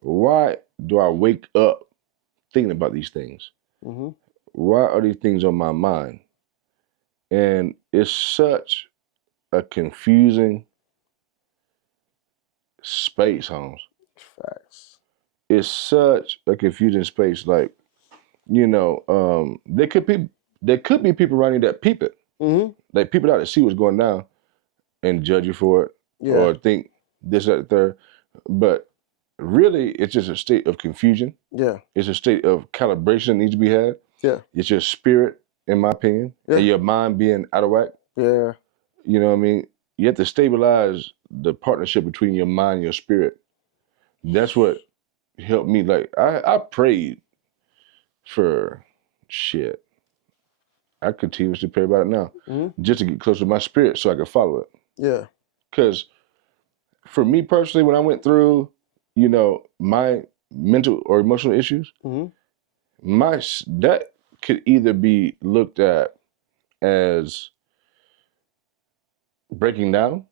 Why do I wake up thinking about these things? Why are these things on my mind? And it's such a confusing space, Holmes. Facts. It's such a confusing space. Like, you know, there could be people around you that peep it. They peep it out to see what's going down and judge you for it, or think this, that, the third. But really, it's just a state of confusion. Yeah. It's a state of calibration that needs to be had. Yeah. It's your spirit, in my opinion, and your mind being out of whack. Yeah. You know what I mean? You have to stabilize the partnership between your mind and your spirit. That's what helped me. Like, I prayed for shit. I continuously pray about it now, just to get closer to my spirit so I can follow it. Yeah. Because for me personally, when I went through, you know, my mental or emotional issues, that could either be looked at as breaking down,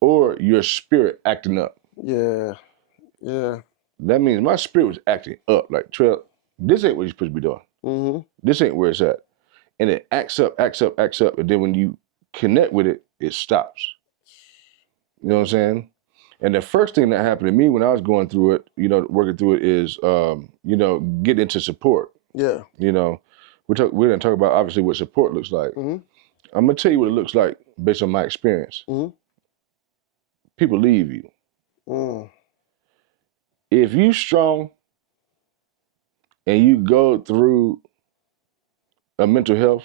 or your spirit acting up. Yeah. Yeah. That means my spirit was acting up. Like, Trail, this ain't what you're supposed to be doing. This ain't where it's at. and it acts up, and then when you connect with it, it stops. You know what I'm saying? And the first thing that happened to me when I was going through it, working through it is, get into support. Yeah. We're going to talk about obviously what support looks like. Mm-hmm. I'm going to tell you what it looks like based on my experience. Mm-hmm. People leave you. Mm. If you strong and you go through a mental health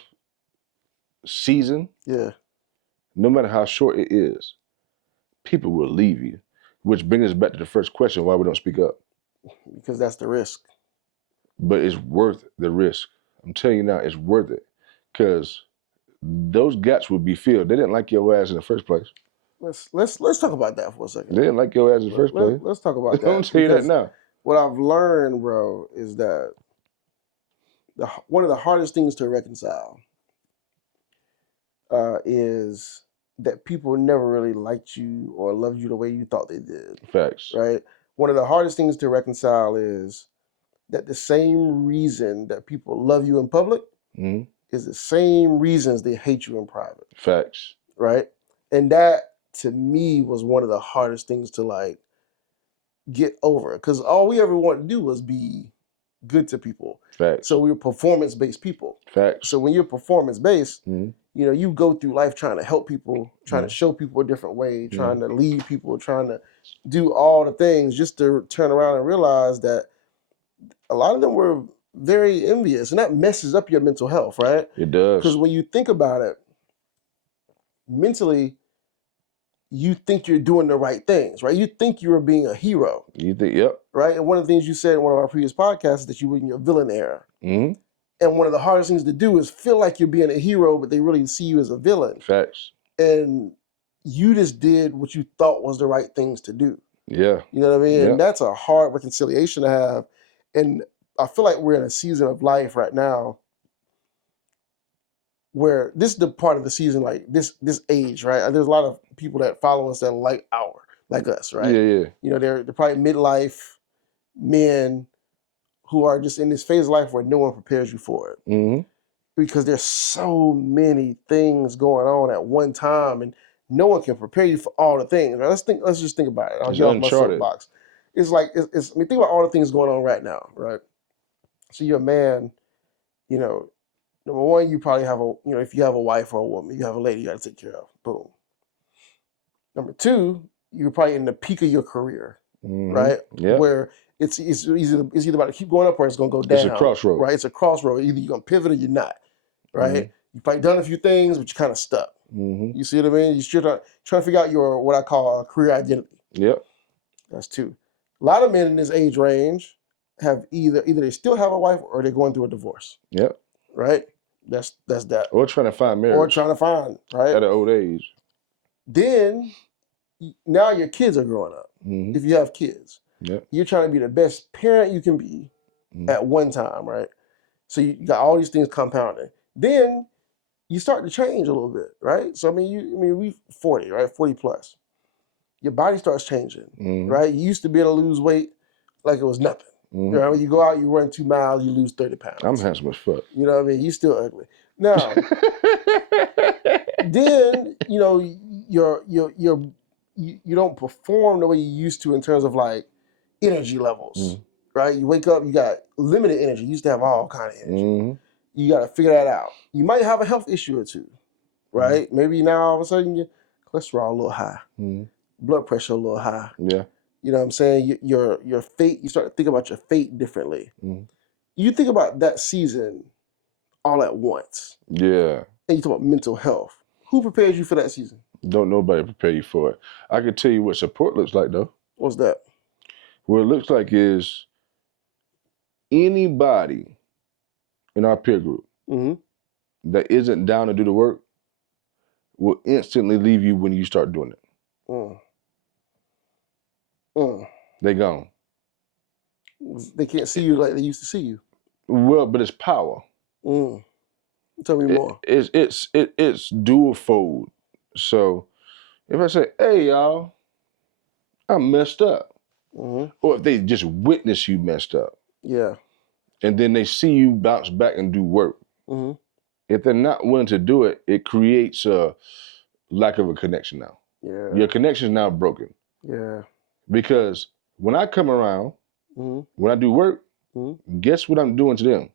season, yeah, no matter how short it is, people will leave you. Which brings us back to the first question, why we don't speak up. Because that's the risk. But it's worth the risk. I'm telling you now, it's worth it. Because those gaps will be filled. They didn't like your ass in the first place. Let's talk about that for a second. They didn't like your ass in the first place. Let's talk about that. I'm tell you that now. What I've learned, bro, is that one of the hardest things to reconcile is that people never really liked you or loved you the way you thought they did. Facts. Right? One of the hardest things to reconcile is that the same reason that people love you in public is the same reasons they hate you in private. Facts. Right? And that, to me, was one of the hardest things to, like, get over. Because all we ever wanted to do was be good to people. Facts. So we were performance-based people. Facts. So when you're performance-based, you go through life trying to help people, trying to show people a different way, trying to lead people, trying to do all the things, just to turn around and realize that a lot of them were very envious, and that messes up your mental health, right? It does. Because when you think about it, mentally, you think you're doing the right things, right? You think you're being a hero. You think, yep. Right? And one of the things you said in one of our previous podcasts is that you were in your villain era. Mm-hmm. And one of the hardest things to do is feel like you're being a hero, but they really see you as a villain. Facts. And you just did what you thought was the right things to do. Yeah. You know what I mean? Yeah. And that's a hard reconciliation to have. And I feel like we're in a season of life right now where this is the part of the season, like this age, right? There's a lot of people that follow us that like us, right? Yeah. They're probably midlife men who are just in this phase of life where no one prepares you for it. Mm-hmm. Because there's so many things going on at one time, and no one can prepare you for all the things. Right? Let's just think about it. I'll get off my soapbox. It's like, think about all the things going on right now, right? So you're a man, number one, you probably have if you have a wife or a woman, you have a lady you got to take care of. Boom. Number two, you're probably in the peak of your career, right? Yeah. Where it's either about to keep going up or it's going to go down. It's a crossroad. Right? It's a crossroad. Either you're going to pivot or you're not, right? You've probably done a few things, but you're kind of stuck. You see what I mean? You're still trying to figure out your, what I call, a career identity. Yep. That's two. A lot of men in this age range have either they still have a wife or they're going through a divorce. Yep. Right? That's that. Or trying to find marriage. Or trying to find, right? At an old age. Then, now your kids are growing up. If you have kids. Yep. You're trying to be the best parent you can be at one time, right? So you got all these things compounding. Then you start to change a little bit, right? So we 40, right? 40 plus. Your body starts changing, right? You used to be able to lose weight like it was nothing. You know, when you go out, you run 2 miles, you lose 30 pounds. I'm handsome as fuck. You know what I mean? You still ugly. Now, then you don't perform the way you used to in terms of like energy levels, right? You wake up, you got limited energy. You used to have all kind of energy. You got to figure that out. You might have a health issue or two, right? Maybe now all of a sudden your cholesterol a little high, blood pressure a little high. Yeah. You know what I'm saying? Your fate, you start to think about your fate differently. You think about that season all at once. Yeah. And you talk about mental health. Who prepares you for that season? Don't nobody prepare you for it. I can tell you what support looks like, though. What's that? What it looks like is anybody in our peer group that isn't down to do the work will instantly leave you when you start doing it. They gone. They can't see you like they used to see you. Well, but it's power. Tell me more. It's dual fold. So if I say, "Hey, y'all, I messed up," or if they just witness you messed up, yeah, and then they see you bounce back and do work, if they're not willing to do it, it creates a lack of a connection now. Yeah. Your connection is now broken. Yeah. Because when I come around, mm-hmm. when I do work, mm-hmm. guess what I'm doing to them?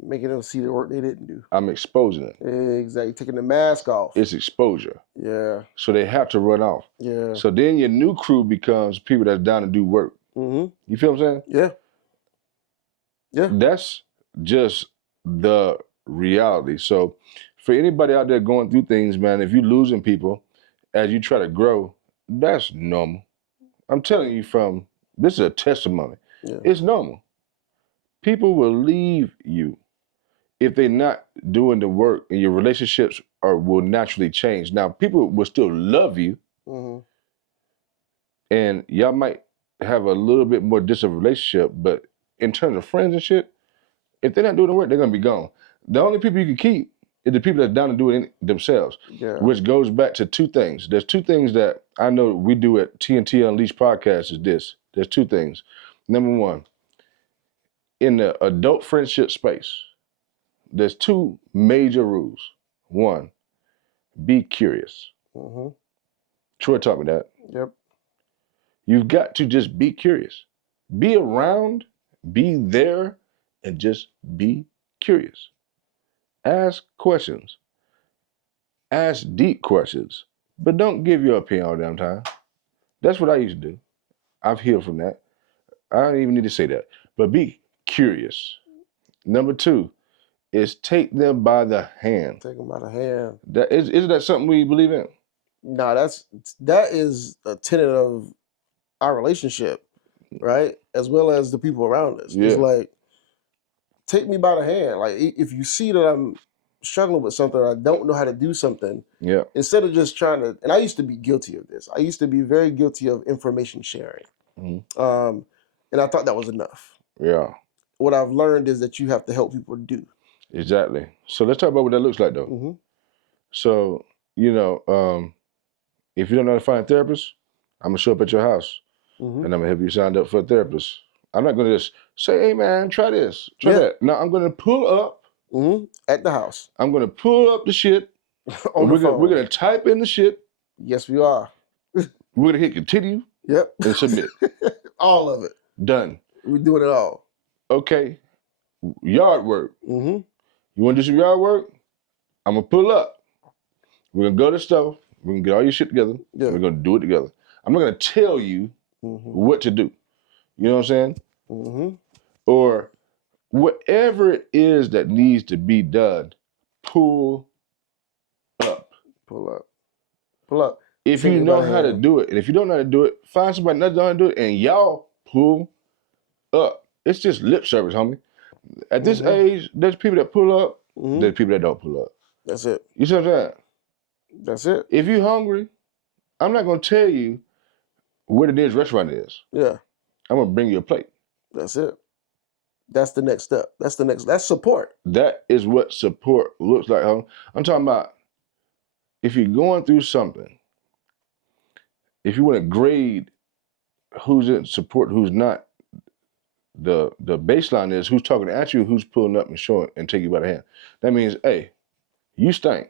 Making them see the work they didn't do. I'm exposing it. Exactly. Taking the mask off. It's exposure. Yeah. So they have to run off. Yeah. So then your new crew becomes people that's down to do work. Mm-hmm. You feel what I'm saying? Yeah. Yeah. That's just the reality. So for anybody out there going through things, man, if you're losing people as you try to grow, that's normal. I'm telling you this is a testimony. Yeah. It's normal. People will leave you if they're not doing the work, and your relationships will naturally change. Now, people will still love you, and y'all might have a little bit more distant relationship, but in terms of friends and shit, if they're not doing the work, they're gonna be gone. The only people you can keep is the people that's down to do it themselves, which goes back to two things. There's two things that I know we do at TNT Unleashed podcast is this. There's two things. Number one, in the adult friendship space, there's two major rules. One, be curious. Troy taught me that. Yep. You've got to just be curious. Be around, be there, and just be curious. Ask questions. Ask deep questions. But don't give your opinion all the damn time. That's what I used to do. I've healed from that. I don't even need to say that. But be curious. Number two is take them by the hand. Take them by the hand. Isn't that something we believe in? No, that is a tenet of our relationship, right? As well as the people around us. Yeah. It's like, take me by the hand. Like, if you see that I'm struggling with something, or I don't know how to do something, instead of just trying to, and I used to be guilty of this. I used to be very guilty of information sharing. And I thought that was enough. Yeah. What I've learned is that you have to help people do. Exactly. So let's talk about what that looks like, though. So, if you don't know how to find a therapist, I'm going to show up at your house and I'm going to have you signed up for a therapist. I'm not going to just say, hey, man, try this, try that. No, I'm going to pull up. At the house. I'm going to pull up the shit. We're going to type in the shit. Yes, we are. We're going to hit continue. Yep. And submit. All of it. Done. We're doing it all. Okay. Yard work. You want to do some yard work? I'm going to pull up. We're going to go to the store. We're going to get all your shit together. Yeah. We're going to do it together. I'm not going to tell you what to do. You know what I'm saying? Or whatever it is that needs to be done, pull up. Pull up. Pull up. If you know how to do it, and if you don't know how to do it, find somebody that knows how to do it, and y'all pull up. It's just lip service, homie. At this age, there's people that pull up, there's people that don't pull up. That's it. You see what I'm saying? That's it. If you're hungry, I'm not going to tell you where the nearest restaurant is. Yeah. I'm going to bring you a plate. That's it. That's the next step. That's support. That is what support looks like, homie. I'm talking about if you're going through something, if you want to grade who's in support, who's not, the baseline is who's talking at you, who's pulling up and showing and take you by the hand. That means, hey, you stink.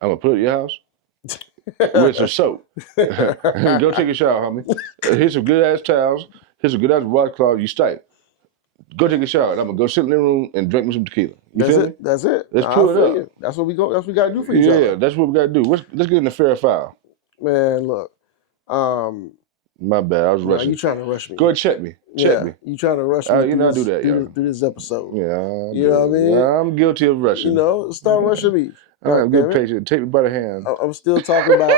I'm going to put it at your house with some soap. Go take a shower, homie. Here's some good-ass towels. Here's some good-ass washcloths. You stink. Go take a shower. And I'm going to go sit in the room and drink me some tequila. You feel me? That's it. Let's pull it up. You. That's what we got to do for each other. Yeah, that's what we got to do. Let's get in the fair file. Man, look. My bad. I was rushing. You trying to rush me. Go ahead, check me. Check me. You trying to rush me. You know I do that, through this episode. Yeah. You know what I mean? I'm guilty of rushing. Start rushing me. I'm good patient. Take me by the hand. I'm still talking about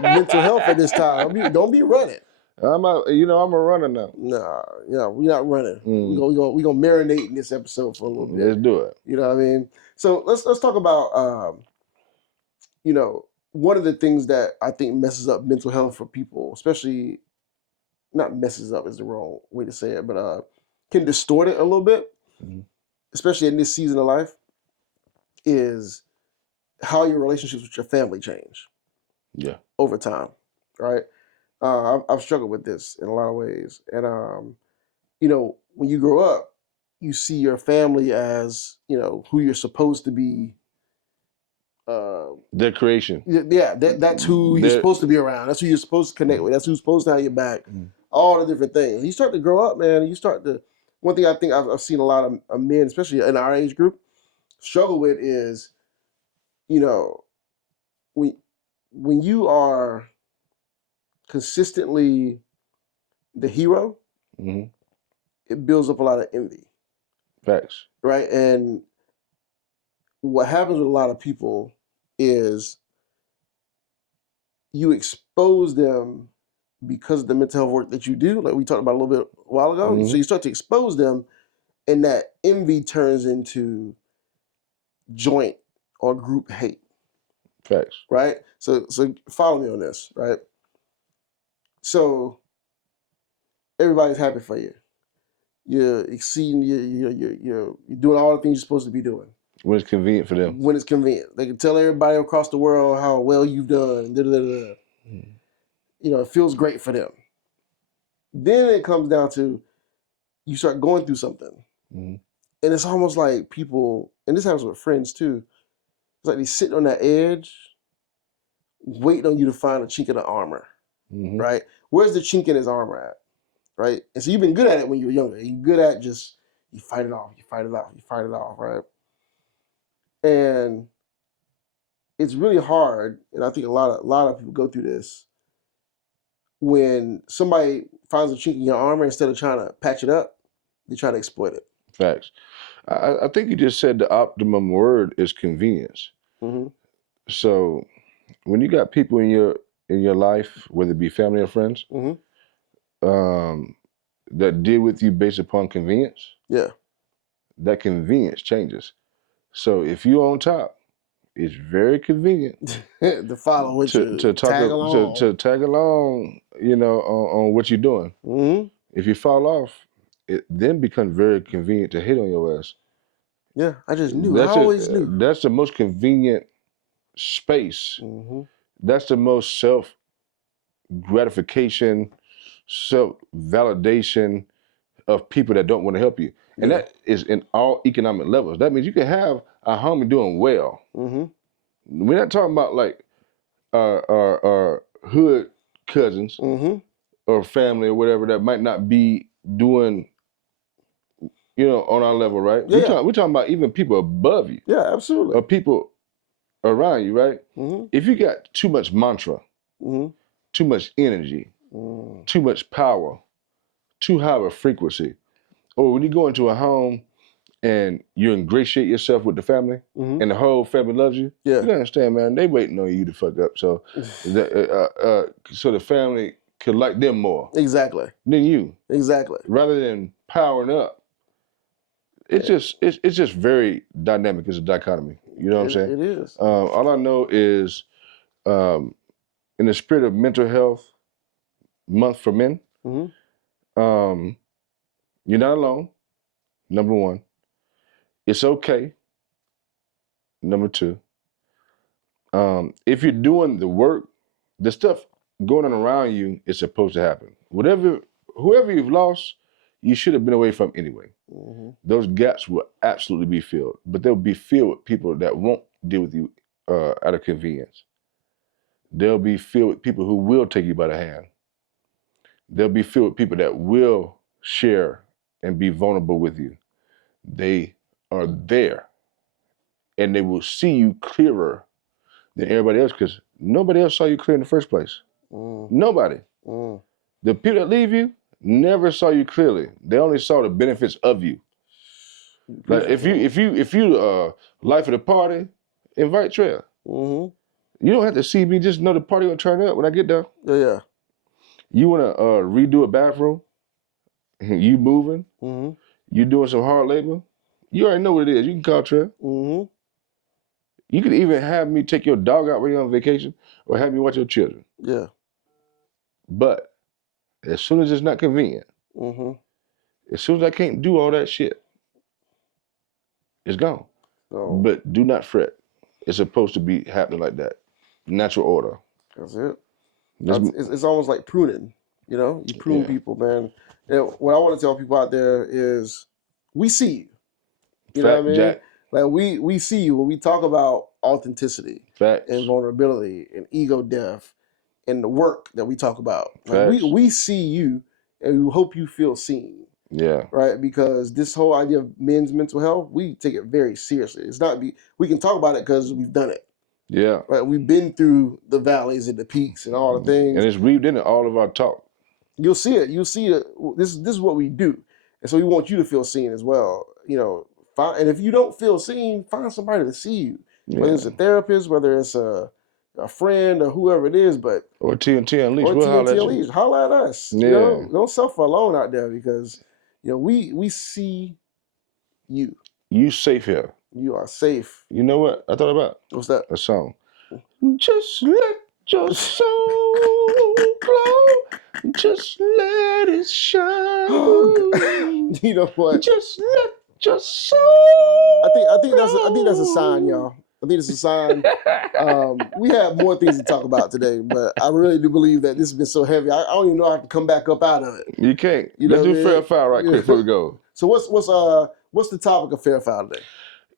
mental health at this time. Don't be running. I'm a runner now. Nah, we're not running. We're gonna marinate in this episode for a little bit. Let's do it. You know what I mean? So let's talk about one of the things that I think messes up mental health for people, especially, not messes up is the wrong way to say it, but can distort it a little bit, especially in this season of life, is how your relationships with your family change. Yeah. Over time, right? I've struggled with this in a lot of ways, and when you grow up, you see your family as, who you're supposed to be. Their creation. Yeah, that's who you're supposed to be around. That's who you're supposed to connect with. That's who's supposed to have your back. All the different things. You start to grow up, man. You start to. One thing I think I've seen a lot of men, especially in our age group, struggle with is, when you are consistently the hero, it builds up a lot of envy. Facts. Right? And what happens with a lot of people is you expose them because of the mental health work that you do, like we talked about a little bit a while ago. So you start to expose them, and that envy turns into joint or group hate. Facts. Right? So follow me on this, right? So everybody's happy for you. You're exceeding, you're doing all the things you're supposed to be doing. When it's convenient for them. When it's convenient. They can tell everybody across the world how well you've done. It feels great for them. Then it comes down to you start going through something. And it's almost like people, and this happens with friends too, it's like they sitting on that edge, waiting on you to find a chink in the armor. Right? Where's the chink in his armor at? Right? And so you've been good at it when you were younger. You're good at just, you fight it off, right? And it's really hard, and I think a lot of people go through this, when somebody finds a chink in your armor, instead of trying to patch it up, they try to exploit it. Facts. I think you just said the optimum word is convenience. So when you got people in your life, whether it be family or friends, that deal with you based upon convenience, that convenience changes. So if you're on top, it's very convenient to follow what to tag along, on what you're doing. If you fall off, it then becomes very convenient to hit on your ass. Yeah, I just knew. I always knew. That's the most convenient space. That's the most self-gratification, self-validation of people that don't want to help you. And that is in all economic levels. That means you can have a homie doing well. We're not talking about like our hood cousins or family or whatever that might not be doing, on our level, right? We're talking about even people above you. Yeah, absolutely. Or people around you, right? If you got too much mantra, too much energy, too much power, too high of a frequency, or when you go into a home and you ingratiate yourself with the family and the whole family loves you, you understand, man, they waiting on you to fuck up. So so the family could like them more. Exactly. Than you. Exactly. Rather than powering up. It's just very dynamic. It's a dichotomy. You know what I'm saying? It is. All I know is in the spirit of mental health month for men, you're not alone, number one. It's okay, number two. If you're doing the work, the stuff going on around you is supposed to happen. Whoever you've lost, you should have been away from anyway. Those gaps will absolutely be filled, but they'll be filled with people that won't deal with you out of convenience. They'll be filled with people who will take you by the hand. They'll be filled with people that will share and be vulnerable with you. They are there, and they will see you clearer than everybody else, because nobody else saw you clear in the first place. Nobody. The people that leave you never saw you clearly. They only saw the benefits of you. Like if you life of the party, invite Trey. You don't have to see me. Just know the party gonna turn up when I get there. Yeah. You wanna redo a bathroom? You moving? You doing some hard labor? You already know what it is. You can call Trey. You could even have me take your dog out when you're on vacation, or have me watch your children. Yeah. But as soon as it's not convenient, as soon as I can't do all that shit, it's gone. But do not fret. It's supposed to be happening like that. Natural order. That's it. It's almost like pruning. You prune people, man. And what I want to tell people out there is, we see you. You know what I mean? Jack. Like we see you when we talk about authenticity Facts. and vulnerability and ego death and the work that we talk about. Like we see you and we hope you feel seen. Yeah. Right? Because this whole idea of men's mental health, we take it very seriously. It's not we can talk about it because we've done it. Yeah. Right? We've been through the valleys and the peaks and all the things. And it's weaved into all of our talk. You'll see it. You'll see it. This is what we do. And so we want you to feel seen as well. You know, and if you don't feel seen, find somebody to see you. Yeah. Whether it's a therapist, whether it's a friend or whoever it is, or TNT Unleashed. Or TNT Unleashed. Holla at us. Yeah. You know, don't suffer alone out there because we see you. You safe here. You are safe. You know what I thought about? What's that? A song. Just let your soul glow. Just let it shine. Oh, you know what? Just let your soul. I think that's a sign, y'all. I think it's a sign. We have more things to talk about today, but I really do believe that this has been so heavy. I don't even know how to come back up out of it. You can't. Let's do fair or foul right quick before we go. So what's the topic of fair or foul today?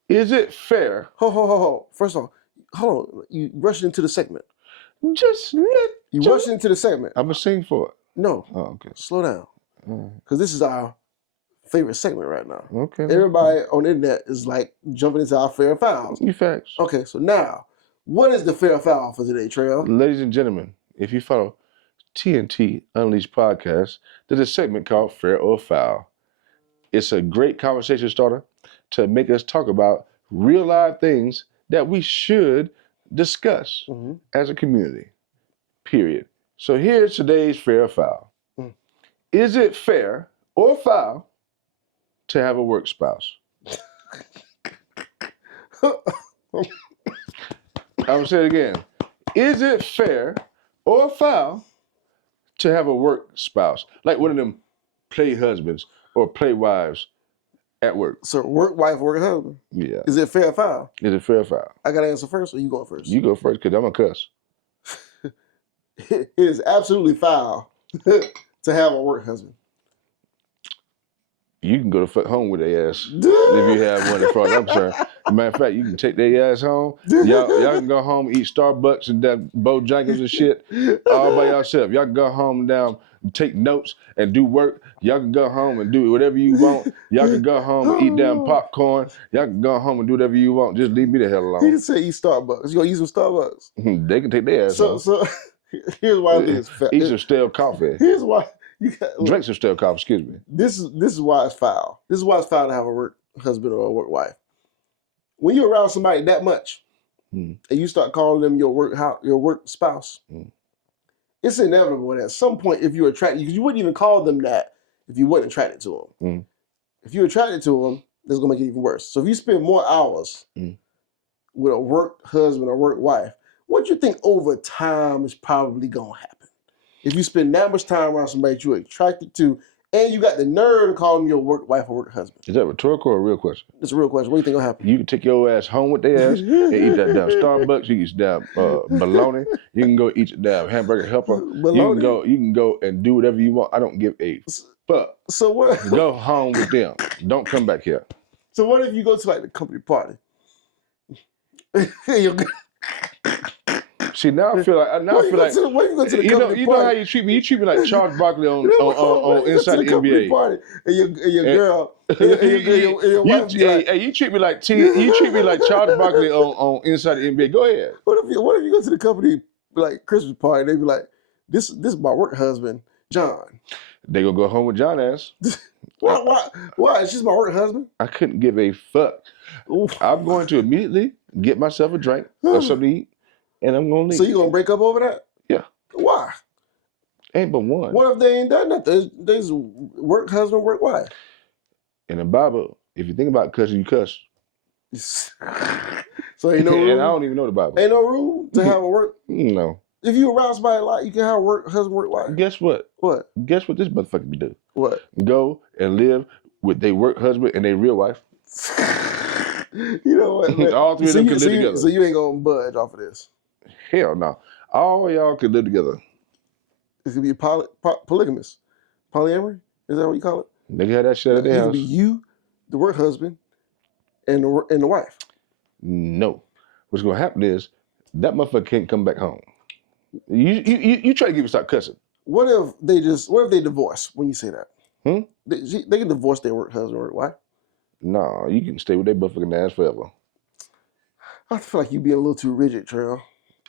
Is it fair? Ho. First of all, hold on. You rushed into the segment. Just let you rushed into the segment. I'm gonna sing for it. No. Oh, okay. Slow down. Because this is our favorite segment right now. Okay. Everybody on the internet is like jumping into our fair or fouls. You facts. Okay, so now, what is the fair or foul for today, Trail? Ladies and gentlemen, if you follow TNT Unleashed podcast, there's a segment called Fair or Foul. It's a great conversation starter to make us talk about real life things that we should discuss as a community, period. So here's today's fair or foul. Is it fair or foul to have a work spouse? I'm gonna say it again. Is it fair or foul to have a work spouse? Like one of them play husbands or play wives at work. So work wife, work husband. Yeah. Is it fair or foul? Is it fair or foul? I gotta answer first, or you going first? You go first, because I'm a cuss. It is absolutely foul to have a work husband. You can go to fuck home with their ass if you have one, as far as I'm concerned. Matter of fact, you can take their ass home. Y'all can go home, eat Starbucks and that Bojangles and shit all by yourself. Y'all can go home and down and take notes and do work. Y'all can go home and do whatever you want. Y'all can go home and eat damn popcorn. Y'all can go home and do whatever you want. Just leave me the hell alone. He just said eat Starbucks. You gonna eat some Starbucks? They can take their ass home. So here's why I think it's foul. Eat some stale coffee. Here's why. Drink some stale coffee, excuse me. This is why it's foul. This is why it's foul to have a work husband or a work wife. When you're around somebody that much, and you start calling them your work spouse, it's inevitable that at some point, if you're attracted, because you wouldn't even call them that if you weren't attracted to them. If you're attracted to them, that's gonna make it even worse. So if you spend more hours with a work husband or work wife, what do you think over time is probably gonna happen? If you spend that much time around somebody that you're attracted to, and you got the nerve to call them your work wife or work husband. Is that rhetorical or a real question? It's a real question. What do you think will happen? You can take your ass home with their ass and eat that damn Starbucks. You can eat damn bologna. You can go eat your damn hamburger helper. You can go and do whatever you want. I don't give a fuck. So what? Go home with them. Don't come back here. So what if you go to like the company party? See, now I feel like when you go to the company party? You know how you treat me. You treat me like Charles Barkley on Inside the NBA. Party, and your girl, and your wife you treat me like Charles Barkley on Inside the NBA. Go ahead. What if you go to the company like Christmas party? And they be like, this is my work husband, John. They gonna go home with John ass. Why? It's just my work husband. I couldn't give a fuck. I'm going to immediately get myself a drink or something to eat. And I'm gonna leave. So you gonna break up over that? Yeah. Why? Ain't but one. What if they ain't done nothing? There's work husband, work wife. In the Bible, if you think about cussing, you cuss. So ain't no room. And I don't even know the Bible. Ain't no room to have a work. No. If you around somebody a lot, you can have a work husband, work wife. Guess what? What? Guess what this motherfucker can do? What? Go and live with their work husband and their real wife. You know what? Man? All three of them can live together. So you ain't gonna budge off of this. Hell no. All y'all can live together. It's gonna be polygamous. Polyamory? Is that what you call it? They had that shit at their house. It could be you, the work husband and the wife. No. What's gonna happen is that motherfucker can't come back home. You try to get him to stop cussing. What if they divorce when you say that? Hmm? They can divorce their work husband or wife. No, you can stay with their motherfucking ass forever. I feel like you being a little too rigid, Trail.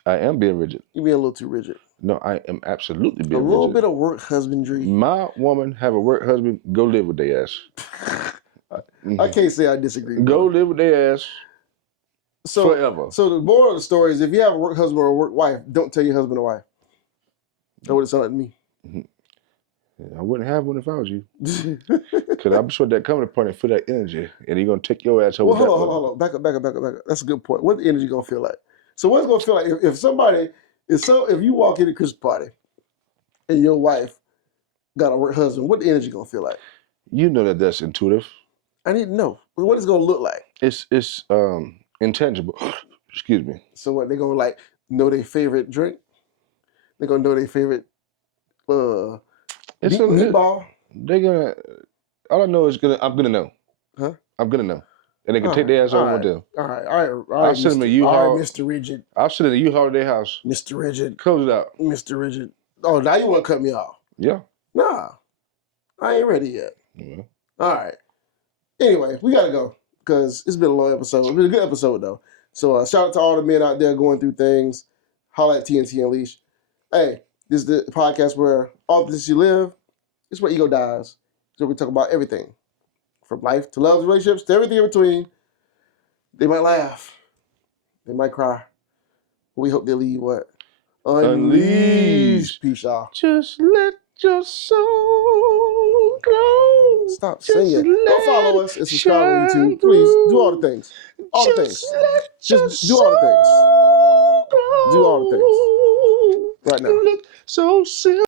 I am being rigid. You being a little too rigid. No, I am absolutely being rigid. A little bit of work husbandry. My woman have a work husband, go live with their ass. I can't say I disagree. Go live with their ass forever. So the moral of the story is if you have a work husband or a work wife, don't tell your husband or wife. That would it sound like to me. I wouldn't have one if I was you. Because I'm sure that coming point and feel that energy, and you're going to take your ass over. Well, hold on. Back up. That's a good point. What the energy going to feel like? So what's going to feel like if you walk in a Christmas party and your wife got a work husband, what the energy going to feel like? You know that's intuitive. I need to know. What it's going to look like? It's intangible. Excuse me. So what, they going to know their favorite drink? They're going to know their favorite meatball? They're going to, all I know is I'm going to know. Huh? I'm going to know. And they can take their ass over with them. All right. I'll send them a U-Haul. All right, Mr. Rigid. I'll send them a U-Haul to their house. Mr. Rigid. Close it out. Mr. Rigid. Oh, now you want to cut me off? Yeah. Nah. I ain't ready yet. Yeah. All right. Anyway, we got to go because it's been a long episode. It's been a good episode, though. So shout out to all the men out there going through things. Holla at TNT Unleashed. Hey, this is the podcast where all this you live. It's where ego dies. So we talk about everything. From life to love, relationships, to everything in between. They might laugh. They might cry. But we hope they leave what? Unleashed. Peace, y'all. Just let your soul glow. Stop singing. Don't follow us and subscribe on YouTube. Please do all the things. All the things. Just do all the things. Do all the things. Right now. So simple.